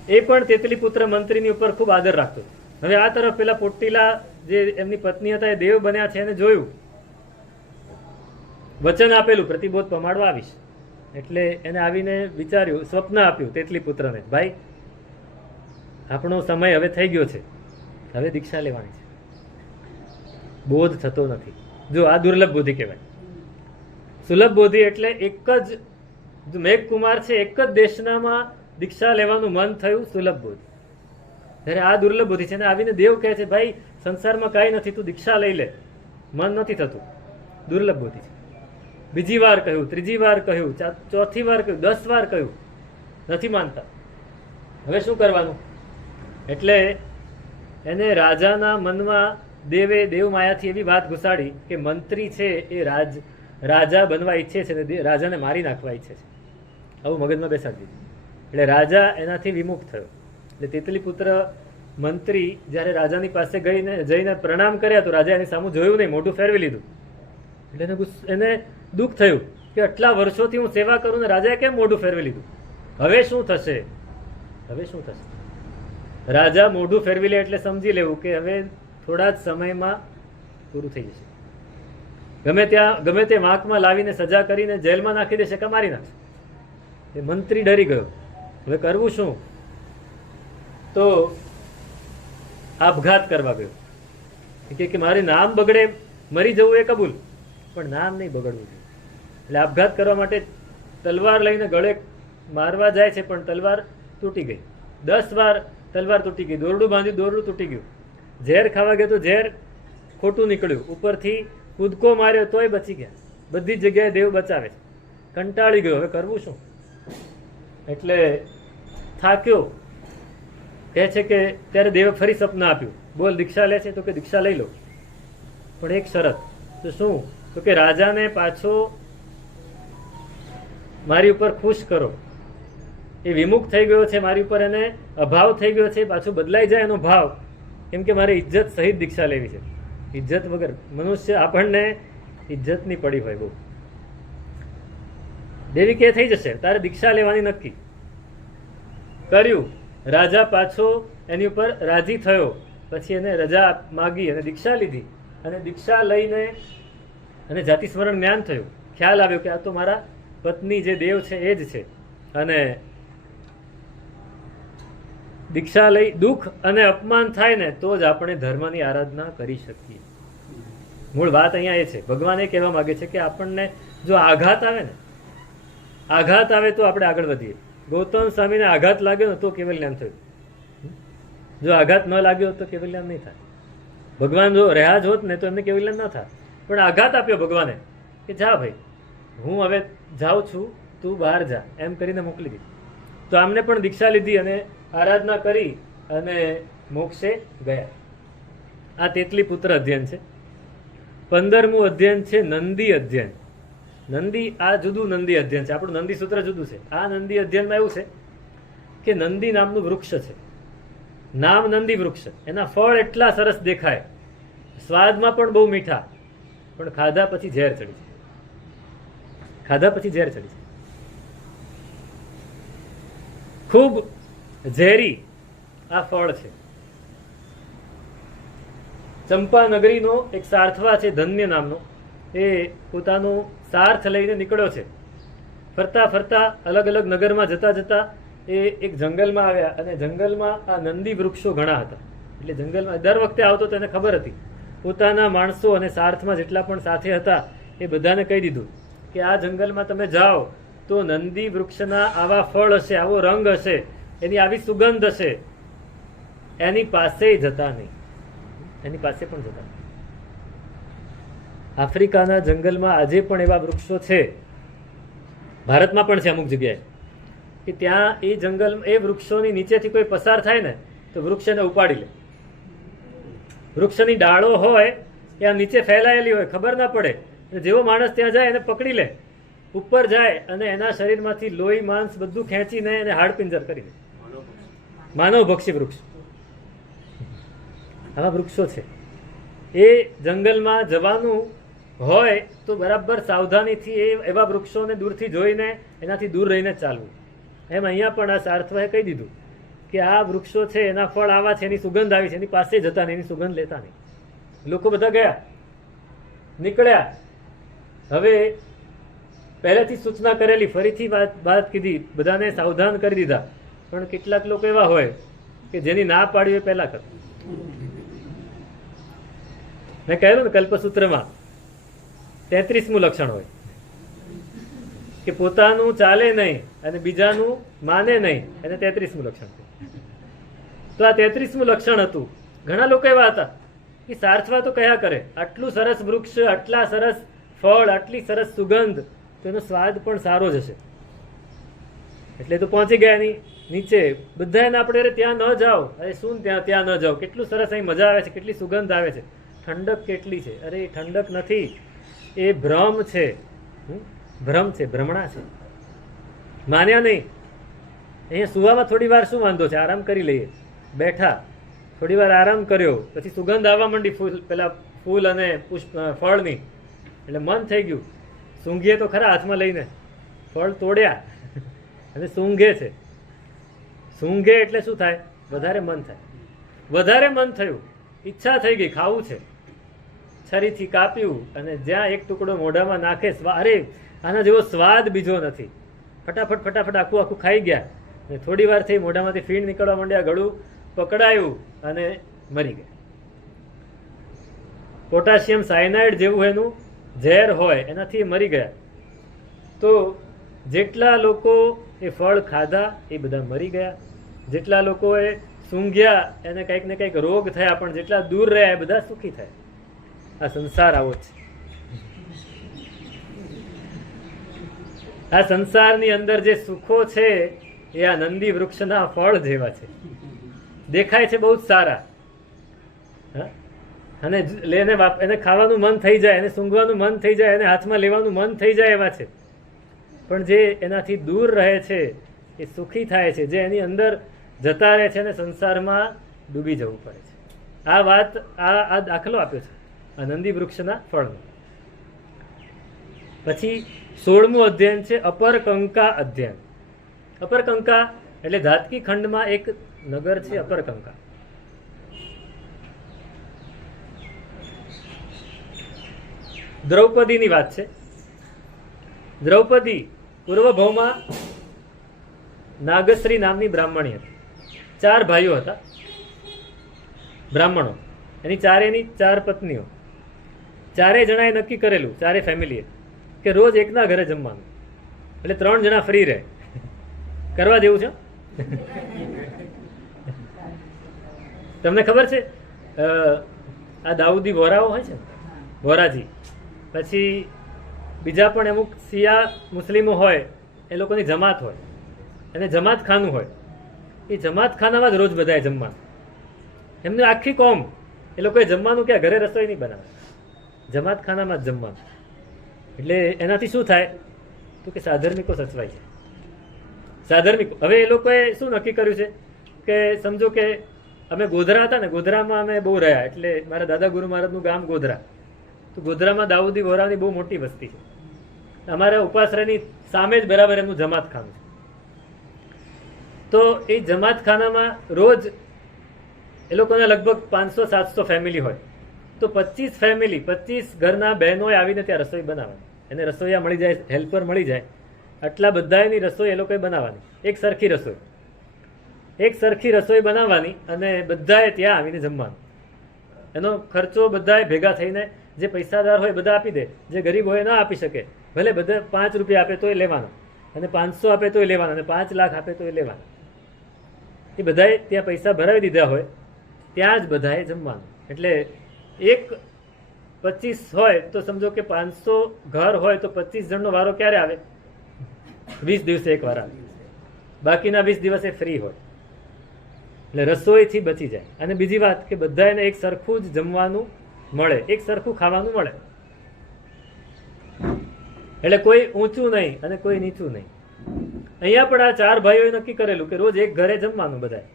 એ પણ તેતલીપુત્ર મંત્રીની ઉપર ખૂબ આદર રાખતો. હવે આ તરફ પેલા પોટ્ટીલા જે એમની પત્ની હતા એ દેવ બન્યા છે, એને જોયું, વચન આપેલું પ્રતિબોધ પમાડવા આવીશ, એટલે એને આવીને વિચાર્યું, સ્વપ્ન આપ્યું તેતલીપુત્રને, ભાઈ આપણો સમય હવે થઈ ગયો છે, હવે દીક્ષા લેવાની છે, બોધ થતો નથી. જો આ દુર્લભ બોધિ કહેવાય. સુલભ બોધિ એટલે એક જ મેઘકુમાર છે, એક જ દેશનામાં દીક્ષા લેવાનું મન થયું, સુલભ બોધિ. ત્યારે આ દુર્લભ બોધિ છે, ને આવીને દેવ કહે છે, ભાઈ સંસારમાં કાંઈ નથી, તું દીક્ષા લઈ લે, મન નથી થતું, દુર્લભ બોધિ છે. બીજી વાર કહ્યું, ત્રીજી વાર કહ્યું, ચોથી વાર કહ્યું, 10 વાર કહ્યું, નથી માનતા. હવે શું કરવાનું? એટલે એને રાજાના મનમાં દેવ માયાથી એવી વાત ઘુસાડી કે મંત્રી છે એ રાજા બનવા ઈચ્છે છે ને રાજાને મારી નાખવા ઈચ્છે છે. આવું મગજમાં બેસાડી દીધું. એટલે રાજા એનાથી વિમુખ થયો. એટલે તિતલી પુત્ર મંત્રી જ્યારે રાજાની પાસે જઈને પ્રણામ કર્યા તો રાજા એની સામું જોયું નહીં, મોઢું ફેરવી લીધું. એટલે એને દુઃખ થયું કે આટલા વર્ષોથી હું સેવા કરું ને રાજાએ કેમ મોઢું ફેરવી લીધું? હવે શું થશે? હવે શું થશે? રાજા મોઢું ફેરવી લે એટલે સમજી લેવું કે હવે થોડા જ સમયમાં પૂરું થઈ જશે. ગમે તે વાંકમાં લાવીને સજા કરીને જેલમાં નાખી દેશે કે મારી નાખશે. એ મંત્રી ડરી ગયો. હવે કરવું શું? તો આપઘાત કરવા ગયો. કે મારું નામ બગડે, મરી જવું એ કબૂલ, પણ નામ નહીં બગડવું જોઈએ. એટલે આપઘાત કરવા માટે તલવાર લઈને ગળે મારવા જાય છે, પણ તલવાર તૂટી ગઈ. 10 વાર તલવાર તૂટી ગઈ. દોરડું બાંધ્યું, દોરડું તૂટી ગયું. ઝેર ખાવા ગયો તો ઝેર ખોટું નીકળ્યું. ઉપરથી કૂદકો માર્યો તોય બચી ગયા. બધી જ જગ્યાએ દેવ બચાવે છે. કંટાળી ગયો. હવે કરવું શું? એટલે થાક્યો. કહે છે કે ત્યારે દેવે ફરી સપના આપ્યું. બોલ, દીક્ષા લે છે? તો કે દીક્ષા લઈ લો, પણ એક શરત. તો શું? તો કે રાજાને પાછો મારી ઉપર ખુશ કરો. એ વિમુખ થઈ ગયો છે મારી ઉપર, એને અભાવ થઈ ગયો છે, પાછો બદલાઈ જાય એનો ભાવ. કેમ કે મારે ઇજ્જત સહિત દીક્ષા લેવી છે. ઇજ્જત વગર મનુષ્ય આપણને ઇજ્જતની પડી હોય બહુ. દેવી કે થઈ જશે, તારે દીક્ષા લેવાની નક્કી કર્યું. રાજા પાછો એની ઉપર રાજી થયો. પછી એને રજા માગી અને દીક્ષા લીધી. અને દીક્ષા લઈને અને જાતિ સ્મરણ જ્ઞાન થયું. ખ્યાલ આવ્યો કે આ તો મારા પત્ની જે દેવ છે એ જ છે. અને દીક્ષા લઈ દુઃખ અને અપમાન થાય ને તો જ આપણે ધર્મની આરાધના કરી શકીએ. મૂળ વાત અહીંયા એ છે. ભગવાન એ કહેવા માંગે છે કે આપણને જો આઘાત આવે ને, આઘાત આવે તો આપણે આગળ વધીએ. ગૌતમ સ્વામીને આઘાત લાગ્યો ને તો કેવલ જ્ઞાન થયું. જો આઘાત ન લાગ્યો તો કેવલ જ્ઞાન નહીં થાય. ભગવાન જો રહ્યા જ હોત ને તો એમને કેવલ જ્ઞાન ન થાય. પણ આઘાત આપ્યો ભગવાને કે જા ભાઈ, હું હવે જાઉં છું, તું બહાર જા, એમ કરીને મોકલી દીધી. તો આમને પણ દીક્ષા લીધી અને આરાધના કરી અને મોક્ષે ગયા. આ તેતલી પુત્ર અધ્યયન છે. 15મું અધ્યયન છે નંદી અધ્યયન. નંદી, આ જુદું નંદી અધ્યયન છે. આપણું નંદી સૂત્ર જુદું છે. આ નંદી અધ્યયનમાં એવું છે કે નંદી નામનું વૃક્ષ છે. નામ નંદી વૃક્ષ. એના ફળ એટલા સરસ દેખાય, સ્વાદમાં પણ બહુ મીઠા, પણ ખાધા પછી ઝેર ચડી જાય. ખાધા પછી ઝેર ચડી જાય. ખૂબ ઝેરી આ ફળ છે. ચંપા નગરીનો એક સાર્થવા છે ધન્ય નામનો, એ પોતાનો સાર્થ લઈને નીકળ્યો છે. ફરતા ફરતા અલગ અલગ નગરમાં જતા જતા એ એક જંગલમાં આવ્યા. અને જંગલમાં આ નંદી વૃક્ષો ઘણા હતા. એટલે જંગલમાં દર વખતે આવતો તો એને ખબર હતી. પોતાના માણસો અને સાર્થમાં જેટલા પણ સાથે હતા એ બધાને કહી દીધું કે આ જંગલમાં તમે જાઓ તો નંદી વૃક્ષના આવા ફળ હશે, આવો રંગ હશે, એની આવી સુગંધ હશે, એની પાસે જતા નહીં. એની પાસે પણ જતા નહીં. આફ્રિકાના જંગલમાં આજે પણ એવા વૃક્ષો છે, ભારતમાં પણ છે અમુક જગ્યાએ, કે ત્યાં એ જંગલ, એ વૃક્ષોની નીચેથી કોઈ પસાર થાય ને તો વૃક્ષ એને ઉપાડી લે. વૃક્ષની ડાળો હોય એ આ નીચે ફેલાયેલી હોય, ખબર ના પડે. જેવો માણસ ત્યાં જાય એને પકડી લે, ઉપર જાય અને એના શરીરમાંથી લોહી માંસ બધું ખેંચીને એને હાડપિંજર કરી દે. માનવભક્ષી વૃક્ષ. આવા વૃક્ષો છે. એ જંગલમાં જવાનું હોય તો બરાબર સાવધાનીથી એવા વૃક્ષોને દૂરથી જોઈને એનાથી દૂર રહીને ચાલવું. એમ અહીંયા પણ આ સાર્થવાએ કહી દીધું કે આ વૃક્ષો છે, એના ફળ આવા છે, એની સુગંધ આવી છે, એની પાસે જતા નહીં, એની સુગંધ લેતા નહીં. લોકો બધા ગયા, નીકળ્યા. હવે પહેલેથી સૂચના કરેલી, ફરીથી વાત કીધી, બધાને સાવધાન કરી દીધા. પણ કેટલાક લોકો એવા હોય કે જેની ના પાડી હોય પહેલા કરતા. મેં કહેલું ને કલ્પસૂત્રમાં 33મું લક્ષણ હોય કે પોતાનું ચાલે નહીં અને બીજાનું માને નહીં, એને 33મું લક્ષણ. તો આ 33મું લક્ષણ હતું. ઘણા લોકો એવા હતા કે સાર્થવા તો કયા કરે, આટલું સરસ વૃક્ષ, આટલા સરસ ફળ, આટલી સરસ સુગંધ, તો એનો સ્વાદ પણ સારો જ હશે. એટલે તો પહોંચી ગયા ની નીચે. બધાને આપણે અરે ત્યાં ન જાઓ, અરે શું ત્યાં ન જાઓ, કેટલું સરસ અહીં મજા આવે છે, કેટલી સુગંધ આવે છે, ઠંડક કેટલી છે. અરે એ ઠંડક નથી, એ ભ્રમ છે. ભ્રમ છે, ભ્રમણા છે. માન્યા નહીં. અહીંયા સુવામાં થોડી વાર શું વાંધો છે, આરામ કરી લઈએ. બેઠા થોડી વાર આરામ કર્યો, પછી સુગંધ આવવા માંડી પેલા ફૂલ અને પુષ્પ ફળની, એટલે મન થઈ ગયું સૂંઘીએ તો ખરા હાથમાં લઈને. ફળ તોડ્યા અને સૂંઘે છે. સૂંઘે એટલે શું થાય? વધારે મન થાય. વધારે મન થયું, ઈચ્છા થઈ ગઈ, ખાવું છે. છરીથી કાપ્યું અને જ્યાં એક ટુકડો મોઢામાં નાખે, અરે આના જેવો સ્વાદ બીજો નથી. ફટાફટ ફટાફટ આખું આખું ખાઈ ગયા. અને થોડી વાર થઈ મોઢામાંથી ફીણ નીકળવા માંડ્યા, ગળું પકડાયું અને મરી ગયા. પોટાશિયમ સાયનાઇડ જેવું એનું ઝેર હોય, એનાથી મરી ગયા. તો જેટલા લોકો એ ફળ ખાધા એ બધા મરી ગયા. જેટલા લોકોએ સૂંઘ્યા એને કંઈક ને કંઈક રોગ થયા, પણ જેટલા દૂર રહ્યા એ બધા સુખી થયા. આ સંસાર આવો છે. આ સંસારની અંદર જે સુખો છે એ આ નંદી વૃક્ષના ફળ જેવા છે. દેખાય છે બહુ જ સારા, અને એને ખાવાનું મન થઈ જાય, એને સૂંઘવાનું મન થઈ જાય, એને હાથમાં લેવાનું મન થઈ જાય એવા છે. પણ જે એનાથી દૂર રહે છે એ સુખી થાય છે. જે એની અંદર જતા રહે છે અને સંસારમાં ડૂબી જવું પડે છે. આ વાત આ દાખલો આપ્યો છે આ નંદી વૃક્ષના ફળનો. પછી 16મું અધ્યયન છે અપરકંકા અધ્યયન. અપરકંકા એટલે ધાતકી ખંડમાં એક નગર છે અપરકંકા. દ્રૌપદીની વાત છે. દ્રૌપદી પૂર્વભૌમાં નાગશ્રી નામની બ્રાહ્મણી હતી. 4 ભાઈઓ હતા બ્રાહ્મણો. એની ચારેયની 4 પત્નીઓ. ચારેય જણાએ નક્કી કરેલું, ચારે ફેમિલીએ, કે રોજ એકના ઘરે જમવાનું, એટલે 3 જણા ફ્રી રહે. કરવા જેવું છે. તમને ખબર છે આ દાઉદી વોરાઓ હોય છે, વોરાજી, પછી બીજા પણ અમુક શિયા મુસ્લિમો હોય, એ લોકોની જમાત હોય અને જમાત ખાનું હોય. એ જમાત ખાનામાં જ રોજ બધાએ જમવાનું. એમની આખી કોમ, એ લોકોએ જમવાનું ક્યાં, ઘરે રસોઈ નહીં બનાવે, જમાત ખાનામાં જ જમવાનું. એટલે એનાથી શું થાય તો કે સાધર્મિકો સચવાય છે. સાધર્મિકો. હવે એ લોકોએ શું નક્કી કર્યું છે કે સમજો કે અમે ગોધરા હતા ને, ગોધરામાં અમે બહુ રહ્યા, એટલે મારા દાદા ગુરુ મહારાજનું ગામ ગોધરા. તો ગોધરામાં દાઉદી વોરાની બહુ મોટી વસ્તી છે. અમારા ઉપાશ્રયની સામે જ બરાબર એમનું જમાત ખાનું છે. તો એ જમાત ખાનામાં રોજ એ લોકોના લગભગ 500-700 ફેમિલી હોય. તો 25 ફેમિલી, 25 ઘરના બહેનોએ આવીને ત્યાં રસોઈ બનાવવાની. એને રસોઈયા મળી જાય, હેલ્પર મળી જાય, આટલા બધાની રસોઈ એ લોકોએ બનાવવાની. એક સરખી રસોઈ, એક સરખી રસોઈ બનાવવાની અને બધાએ ત્યાં આવીને જમવાનું. એનો ખર્ચો બધાએ ભેગા થઈને, જે પૈસાદાર હોય બધા આપી દે, જે ગરીબ હોય ના આપી શકે, ભલે બધા 5 રૂપિયા આપે તો એ લેવાનો, અને 500 આપે તો એ લેવાનો, અને 5 લાખ આપે તો એ લેવાનો. એ બધાએ ત્યાં પૈસા ભરાવી દીધા હોય, ત્યાં જ બધાએ જમવાનું. એટલે એક 25 હોય તો સમજો કે 500 ઘર હોય તો 25 જણનો વારો ક્યારે આવે? 20 દિવસે એક વાર આવે. બાકીના 20 દિવસે ફ્રી હોય. એટલે રસોઈથી બચી જાય. અને બીજી વાત કે બધાને એક સરખું જ જમવાનું મળે, એક સરખું ખાવાનું મળે. એટલે કોઈ ઊંચું નહીં અને કોઈ નીચું નહીં. અહીંયા પણ આ 4 ભાઈઓએ નક્કી કરેલું કે રોજ એક ઘરે જમવાનું બધાએ.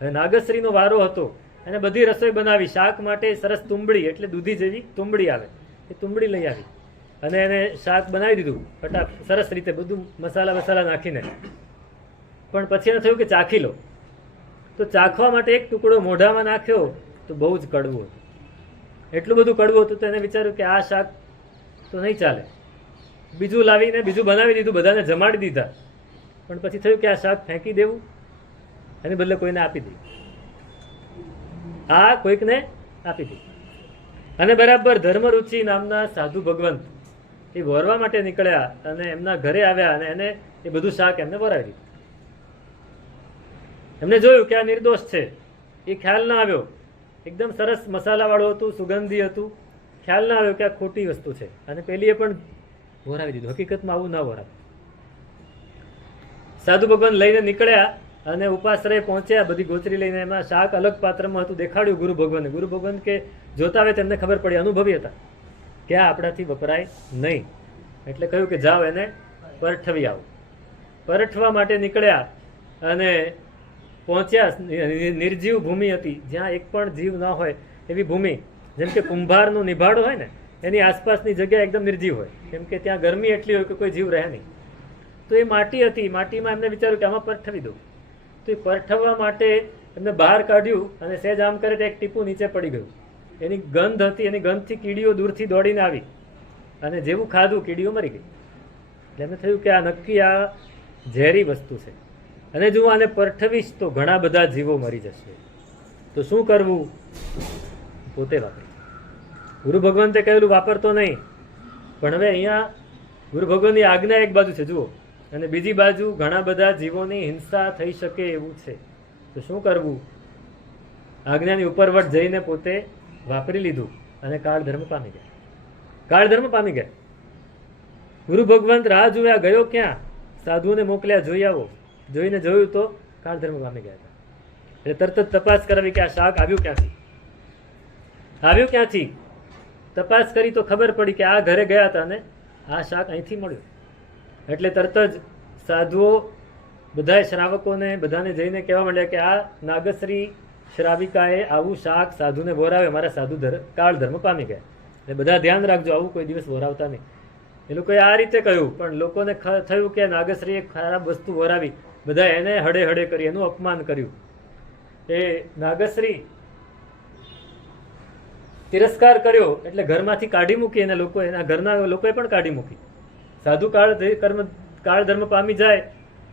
હવે નાગશ્રીનો વારો હતો, અને બધી રસોઈ બનાવી. શાક માટે સરસ તુંબડી, એટલે દૂધી જેવી તુંબડી આવે, એ તુંબડી લઈ આવી અને એને શાક બનાવી દીધું સરસ રીતે, બધું મસાલા નાખીને. પણ પછી એને થયું કે ચાખી લો. તો ચાખવા માટે એક ટુકડો મોઢામાં નાખ્યો તો બહુ જ કડવું હતું. એટલું બધું કડવું હતું તો એને વિચાર્યું કે આ શાક તો નહીં ચાલે. બીજું લાવીને બીજું બનાવી દીધું, બધાને જમાડી દીધા. પણ પછી થયું કે આ શાક ફેંકી દેવું, એની બદલે કોઈને આપી દઈએ. આ કોઈકને આપી દીધું. અને બરાબર ધર્મરુચિ નામના સાધુ ભગવંત એ વોરવા માટે નીકળ્યા અને એમના ઘરે આવ્યા અને એને એ બધું શાક એમને વરાવી દીધું. એમને જોયું કે આ નિર્દોષ છે, એ ખ્યાલ ના આવ્યો. એકદમ સરસ મસાલાવાળું હતું, સુગંધી હતું, ખ્યાલ ના આવ્યો કે આ ખોટી વસ્તુ છે, અને પેલીએ પણ વોરાવી દીધું. હકીકતમાં આવું ના વોરાવે. સાધુ ભગવાન લઈને નીકળ્યા અને ઉપાશ્રય પહોંચ્યા, બધી ગોચરી લઈને. એમાં શાક અલગ પાત્રમાં હતું, દેખાડ્યું ગુરુ ભગવાને. ગુરુ ભગવાન કે જોતા આવે તેમને ખબર પડી, અનુભવી હતા કે આ આપણાથી વપરાય નહીં. એટલે કહ્યું કે જાઓ એને પરઠવી આવો. પરઠવા માટે નીકળ્યા અને પહોંચ્યા. નિર્જીવ ભૂમિ હતી, જ્યાં એક પણ જીવ ન હોય એવી ભૂમિ. જેમ કે કુંભારનો નિભાડો હોય ને, એની આસપાસની જગ્યા એકદમ નિર્જીવ હોય, કેમ કે ત્યાં ગરમી એટલી હોય કે કોઈ જીવ રહે નહીં. તો એ માટી હતી. માટીમાં એમને વિચાર્યું કે આમાં પરઠવી દઉં. તો એ પરઠવવા માટે એમને બહાર કાઢ્યું અને સહેજ આમ કરે તો એક ટીપું નીચે પડી ગયું. એની ગંધ હતી, એની ગંધથી કીડીઓ દૂરથી દોડીને આવી અને જેવું ખાધું કીડીઓ મરી ગઈ. એટલે એમને થયું કે આ નક્કી આ ઝેરી વસ્તુ છે, અને જો આને પરઠવીશ તો ઘણા બધા જીવો મરી જશે. તો શું કરવું? પોતે વાપરી. ગુરુ ભગવંતે કહેલું વાપરતો નહીં, પણ હવે અહીંયા ગુરુ ભગવાનની આજ્ઞા એક બાજુ છે જુઓ, અને બીજી બાજુ ઘણા બધા જીવોની હિંસા થઈ શકે એવું છે. તો શું કરવું? આજ્ઞાની ઉપરવટ જઈને પોતે વાપરી લીધું અને કાળ ધર્મ પામી ગયા. કાળ ધર્મ પામી ગયા. ગુરુ ભગવંત રાહ જોયા, ગયો ક્યાં? સાધુઓને મોકલ્યા, જોઈ આવો. જોઈને જોયું તો કાળ ધર્મ પામી ગયા હતા. એટલે તરત જ તપાસ કરાવી કે આ શાક આવ્યું ક્યાંથી, આવ્યું ક્યાંથી. તપાસ કરી તો ખબર પડી કે આ ઘરે ગયા હતા અને આ શાક અહીંથી મળ્યું. એટલે તરત જ સાધુઓ બધાએ શ્રાવકોને બધાને જઈને કહેવા માંડ્યા કે આ નાગશ્રી શ્રાવિકાએ આવું શાક સાધુને વોરાવે, અમારા સાધુ કાળ ધર્મ પામી ગયા. એટલે બધા ધ્યાન રાખજો, આવું કોઈ દિવસ વોરાવતા નહીં. એ લોકોએ આ રીતે કહ્યું, પણ લોકોને થયું કે નાગશ્રીએ ખરાબ વસ્તુ વોરાવી. બધા એને હડે હડે કરી, એનું અપમાન કર્યું. એ નાગશ્રી તિરસ્કાર કર્યો એટલે ઘરમાંથી કાઢી મૂકી. એને લોકો, એના ઘરના લોકોએ પણ કાઢી મૂકી. સાધુ કાળ ધર્મ પામી જાય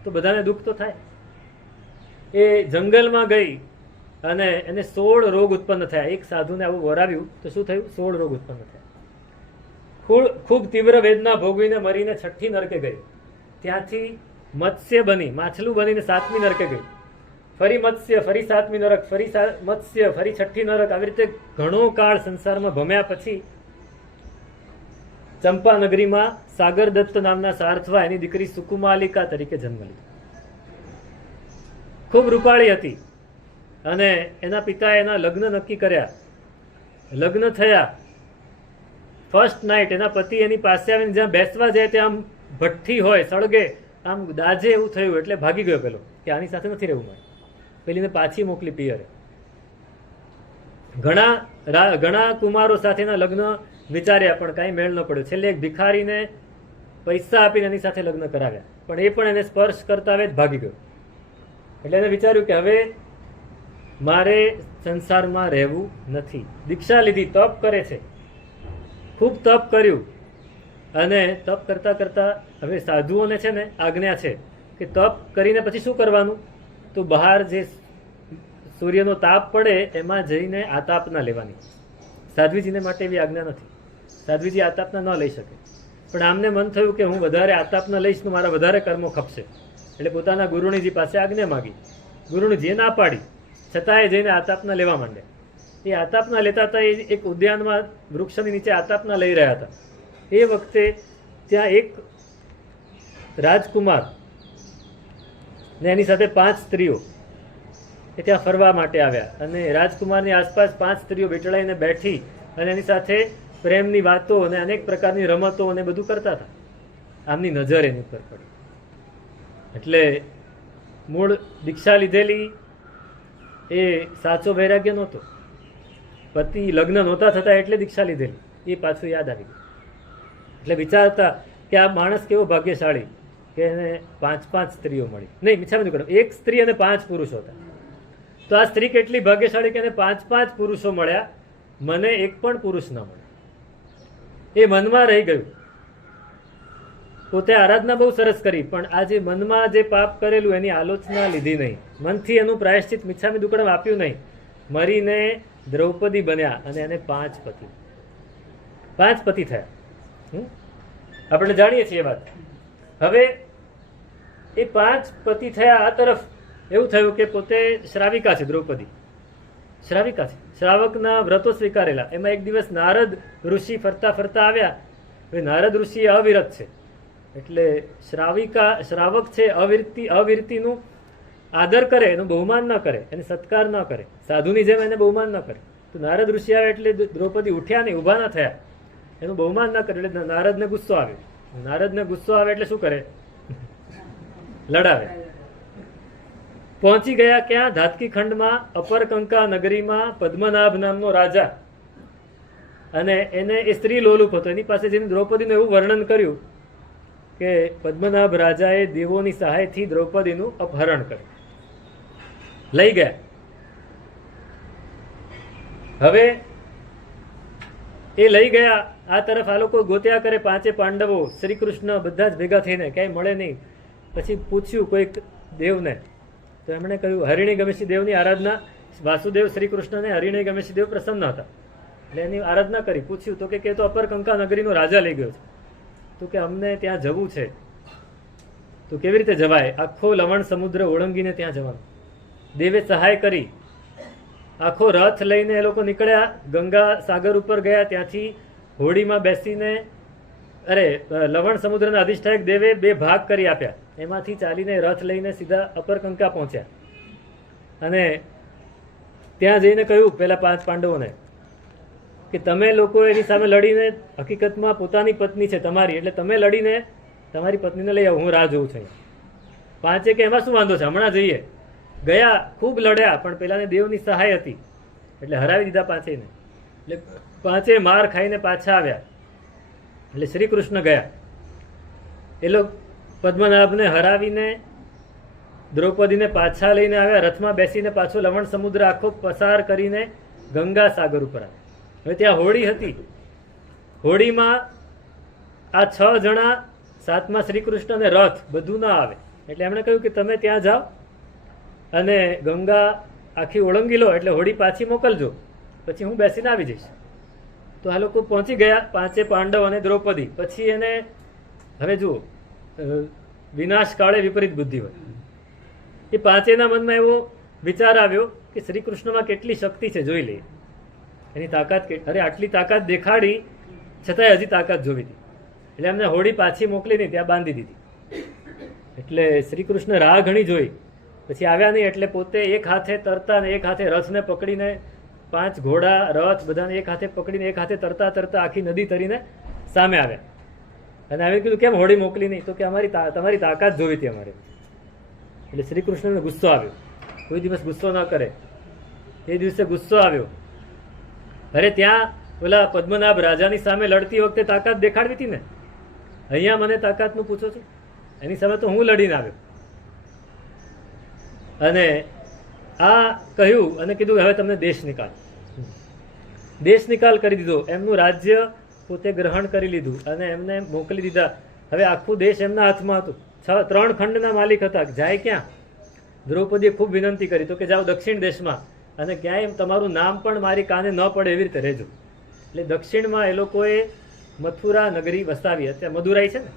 તો બધાને દુઃખ તો થાય. એ જંગલમાં ગઈ અને એને 16 રોગ ઉત્પન્ન થયા. એક સાધુને આવું વરાવ્યું તો શું થયું? 16 રોગ ઉત્પન્ન થયા. ખૂબ તીવ્ર વેદના ભોગવીને મરીને 6ઠ્ઠી નરકે ગઈ. ત્યાંથી મત્સ્ય બની, માછલું બનીને 7મી નરકે ગઈ. ફરી મત્સ્ય, ફરી 7મી નરક, ફરી મત્સ્ય, ફરી 6ઠ્ઠી નરક. આવી રીતે ઘણો કાળ સંસારમાં ભમ્યા પછી ચંપા નગરીમાં સાગર દત્ત નામના સારથવા, એની દીકરી સુકુમાલિકા તરીકે જન્મ લીધો. ખૂબ રૂપાળી હતી અને એના પિતાએ એના લગ્ન નક્કી કર્યા. લગ્ન થયા. ફર્સ્ટ નાઇટ એના પતિ એની પાસે આવીને જ્યાં બેસવા જાય ત્યાં આમ ભઠ્ઠી હોય, સળગે, આમ દાજે એવું થયું. એટલે ભાગી ગયો પેલો કે આની સાથે નથી રહેવું મારે. પેલીને પાછી મોકલી પિયરે. ઘણા કુમારો સાથેના લગ્ન વિચાર્યા પણ કાંઈ મેળ ન પડ્યો. છેલ્લે એક ભિખારીને પૈસા આપીને એની સાથે લગ્ન કરાવ્યા, પણ એ પણ એને સ્પર્શ કરતા આવે જ ભાગી ગયો. એટલે એને વિચાર્યું કે હવે મારે સંસારમાં રહેવું નથી. દીક્ષા લીધી, તપ કરે છે, ખૂબ તપ કર્યું. અને તપ કરતા કરતા હવે સાધુઓને છે ને આજ્ઞા છે કે તપ કરીને પછી શું કરવાનું? તો બહાર જે સૂર્યનો તાપ પડે એમાં જઈને આતાપના લેવાની. સાધ્વીજીને માટે એવી આજ્ઞા નથી. સાધ્વીજી આતાપના ન લઈ શકે. પણ આમને મન થયું કે હું વધારે આતાપના લઈશ તો મારા વધારે કર્મો ખપશે. એટલે પોતાના ગુરુણીજી પાસે આજ્ઞા માગી. ગુરુણીજીએ ના પાડી, છતાંય જઈને આતાપના લેવા માંડ્યા. એ આતાપના લેતા હતા. એ એક ઉદ્યાનમાં વૃક્ષની નીચે આતાપના લઈ રહ્યા હતા. એ વખતે ત્યાં એક રાજકુમાર ને એની સાથે 5 સ્ત્રીઓ એ ત્યાં ફરવા માટે આવ્યા. અને રાજકુમારની આસપાસ 5 સ્ત્રીઓ વીંટળાઈને બેઠી અને એની સાથે પ્રેમની વાતો અને અનેક પ્રકારની રમતો અને બધું કરતા હતા. આમની નજર એની ઉપર પડી. એટલે મૂળ દીક્ષા લીધેલી એ સાચો વૈરાગ્ય નહોતો. પતિ લગ્ન નહોતા થતા એટલે દીક્ષા લીધેલી એ પાછું યાદ આવી ગયું. એટલે વિચારતા કે આ માણસ કેવો ભાગ્યશાળી કે એને 5 સ્ત્રીઓ મળી. નહીં, મિછામી દુકડમ, 1 સ્ત્રી અને 5 પુરુષો હતા. તો આ સ્ત્રી કેટલી ભાગ્યશાળી કે એને 5 પુરુષો મળ્યા, મને એક પણ પુરુષ ન મળે. એ મનમાં રહી ગયું. પોતે આરાધના બહુ સરસ કરી, પણ આ જે મનમાં જે પાપ કરેલું એની આલોચના લીધી નહીં. મનથી એનું પ્રાયશ્ચિત મિચ્છામી દુક્કડમ આપ્યું નહીં. મરીને દ્રૌપદી બન્યા અને એને 5 પતિ થયા. આપણે જાણીએ છીએ વાત. હવે એ 5 પતિ થયા. આ તરફ એવું થયું કે પોતે શ્રાવિકા છે દ્રૌપદી, શ્રાવિકા છે. શ્રાવકના વ્રતો સ્વીકારેલા. એમાં એક દિવસ નારદ ઋષિ ફરતા ફરતા આવ્યા. હવે નારદ ઋષિ અવિરત છે, એટલે શ્રાવક છે અવિરતિનું આદર કરે, એનું બહુમાન ન કરે, એને સત્કાર ન કરે, સાધુની જેમ એને બહુમાન ન કરે. તો નારદ ઋષિ આવે એટલે દ્રૌપદી ઉઠ્યા નહીં, ઊભા ન થયા, એનું બહુમાન ન કરે. એટલે નારદને ગુસ્સો આવ્યો. નારદને ગુસ્સો આવે એટલે શું કરે? લડાવે. પહોંચી ગયા ક્યાં? ધાતકી ખંડમાં અપરકંકા નગરીમાં પદ્મનાભ નામનો રાજા, અને એને એ સ્ત્રી લોલુપ હતો. એની પાસે જઈને દ્રૌપદીનું એવું વર્ણન કર્યું કે પદ્મનાભ રાજાએ દેવોની સહાયથી દ્રૌપદીનું અપહરણ કર્યું, લઈ ગયા. હવે એ લઈ ગયા. આ તરફ આ લોકો ગોત્યા કરે, પાંચે પાંડવો, શ્રી કૃષ્ણ બધા જ ભેગા થઈને, ક્યાંય મળે નહીં. પછી પૂછ્યું કોઈક દેવને, તો એમણે કહ્યું હરિણી ગમેશી દેવની આરાધના. વાસુદેવ શ્રી કૃષ્ણને હરિણી ગમેશી દેવ પ્રસન્ન હતા, એટલે એની આરાધના કરી. પૂછ્યું તો કે તો અપરકંકા નગરીનો રાજા લઈ ગયો છે, તો કે અમને ત્યાં જવું છે. તો કેવી રીતે જવાય? આખો લવણ સમુદ્ર ઓળંગીને ત્યાં જવાનું. દેવે સહાય કરી. આખો રથ લઈને એ લોકો નીકળ્યા, ગંગા સાગર ઉપર ગયા. ત્યાંથી હોડીમાં બેસીને, લવણ સમુદ્રના અધિષ્ઠાયક દેવે 2 ભાગ કરી આપ્યા. એમાંથી ચાલીને રથ લઈને સીધા અપરકંકા પહોંચ્યા. અને ત્યાં જઈને કહ્યું પેલા 5 પાંડવોને કે તમે લોકો એની સામે લડીને, હકીકતમાં પોતાની પત્ની છે તમારી, એટલે તમે લડીને તમારી પત્નીને લઈ આવો, હું રાહ જોઉં છું. પાંચે કે એમાં શું વાંધો છે, હમણાં જઈએ. ગયા, ખૂબ લડ્યા, પણ પેલાને દેવની સહાય હતી એટલે હરાવી દીધા પાંચેને. એટલે પાંચે માર ખાઈને પાછા આવ્યા. એટલે શ્રી કૃષ્ણ ગયા. એ લોકો પદ્મનાભને હરાવીને દ્રૌપદીને પાછા લઈને આવ્યા. રથમાં બેસીને પાછો લવણ સમુદ્ર આખો પસાર કરીને ગંગા સાગર ઉપર આવ્યા. હવે ત્યાં હોડી હતી. હોડીમાં આ 6 જણા, 7મા શ્રી કૃષ્ણ અને રથ બધું ના આવે. એટલે એમણે કહ્યું કે તમે ત્યાં જાઓ અને ગંગા આખી ઓળંગી લો, એટલે હોડી પાછી મોકલજો, પછી હું બેસીને આવી જઈશ. તો આ લોકો પહોંચી ગયા, પાંચે પાંડવ અને દ્રૌપદી. પછી એને, હવે જુઓ, વિનાશ કાળે વિપરીત બુદ્ધિ હોય. એ પાંચેના મનમાં એવો વિચાર આવ્યો કે શ્રી કૃષ્ણમાં કેટલી શક્તિ છે, જોઈ લઈએ એની તાકાત. આટલી તાકાત દેખાડી છતાંય હજી તાકાત જોવી હતી. એટલે એમને હોડી પાછી મોકલી નહીં, ત્યાં બાંધી દીધી. એટલે શ્રી કૃષ્ણ રાહ ઘણી જોઈ, પછી આવ્યા નહીં. એટલે પોતે એક હાથે તરતા ને એક હાથે રથને પકડીને, 5 ઘોડા, રથ બધાને એક હાથે પકડીને એક હાથે તરતા તરતા આખી નદી તરીને સામે આવ્યા. અને આવી કીધું કેમ હોડી મોકલી નહીં? તો કે તમારી તાકાત જોવી હતી અમારે. એટલે શ્રી કૃષ્ણને ગુસ્સો આવ્યો. કોઈ દિવસ ગુસ્સો ન કરે, એ દિવસે ગુસ્સો આવ્યો. અરે ત્યાં ઓલા પદ્મનાભ રાજાની સામે લડતી વખતે તાકાત દેખાડવી હતી ને, અહીંયા મને તાકાતનું પૂછો છો? એની સામે તો હું લડીને આવ્યો. અને આ કહ્યું અને કીધું હવે તમને દેશ નિકાલ કરી દીધો. એમનું રાજ્ય પોતે ગ્રહણ કરી લીધું અને એમને મોકલી દીધા. હવે આખું દેશ એમના હાથમાં હતું. 3 ખંડના માલિક હતા. જાય ક્યાં? દ્રૌપદીએ ખૂબ વિનંતી કરી તો કે જાઓ દક્ષિણ દેશમાં, અને ક્યાંય તમારું નામ પણ મારી કાને ન પડે એવી રીતે રહેજો. એટલે દક્ષિણમાં એ લોકોએ મથુરા નગરી વસાવી. અત્યારે મદુરાઈ છે ને,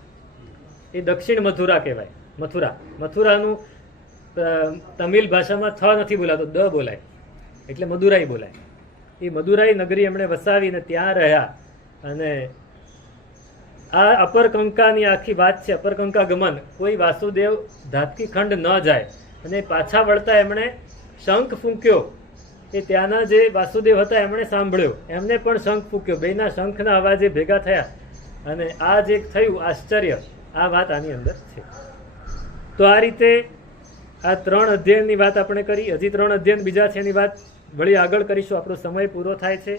એ દક્ષિણ મથુરા કહેવાય. મથુરાનું તમિલ ભાષામાં થ નથી બોલાતો, દ બોલાય, એટલે મદુરાઈ બોલાય. એ મદુરાઈ નગરી એમણે વસાવીને ત્યાં રહ્યા. અને આ અપરકંકાની આખી વાત છે. અપરકંકા ગમન, કોઈ વાસુદેવ ધાતકી ખંડ ન જાય અને પાછા વળતા એમણે શંખ ફૂંક્યો. એ ત્યાંના જે વાસુદેવ હતા એમણે સાંભળ્યો, એમને પણ શંખ ફૂંક્યો. બેના શંખના અવાજે ભેગા થયા અને આ જે થયું આશ્ચર્ય, આ વાત આની અંદર છે. તો આ રીતે આ 3 અધ્યયનની વાત આપણે કરી. હજી 3 અધ્યયન બીજા છે, એની વાત વળી આગળ કરીશું. આપણો સમય પૂરો થાય છે.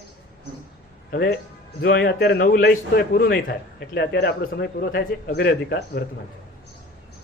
હવે જો અહીં અત્યારે નવું લઈશ તો એ પૂરું નહીં થાય, એટલે અત્યારે આપણો સમય પૂરો થાય છે. અગ્રે અધિકાર વર્તમાન છે.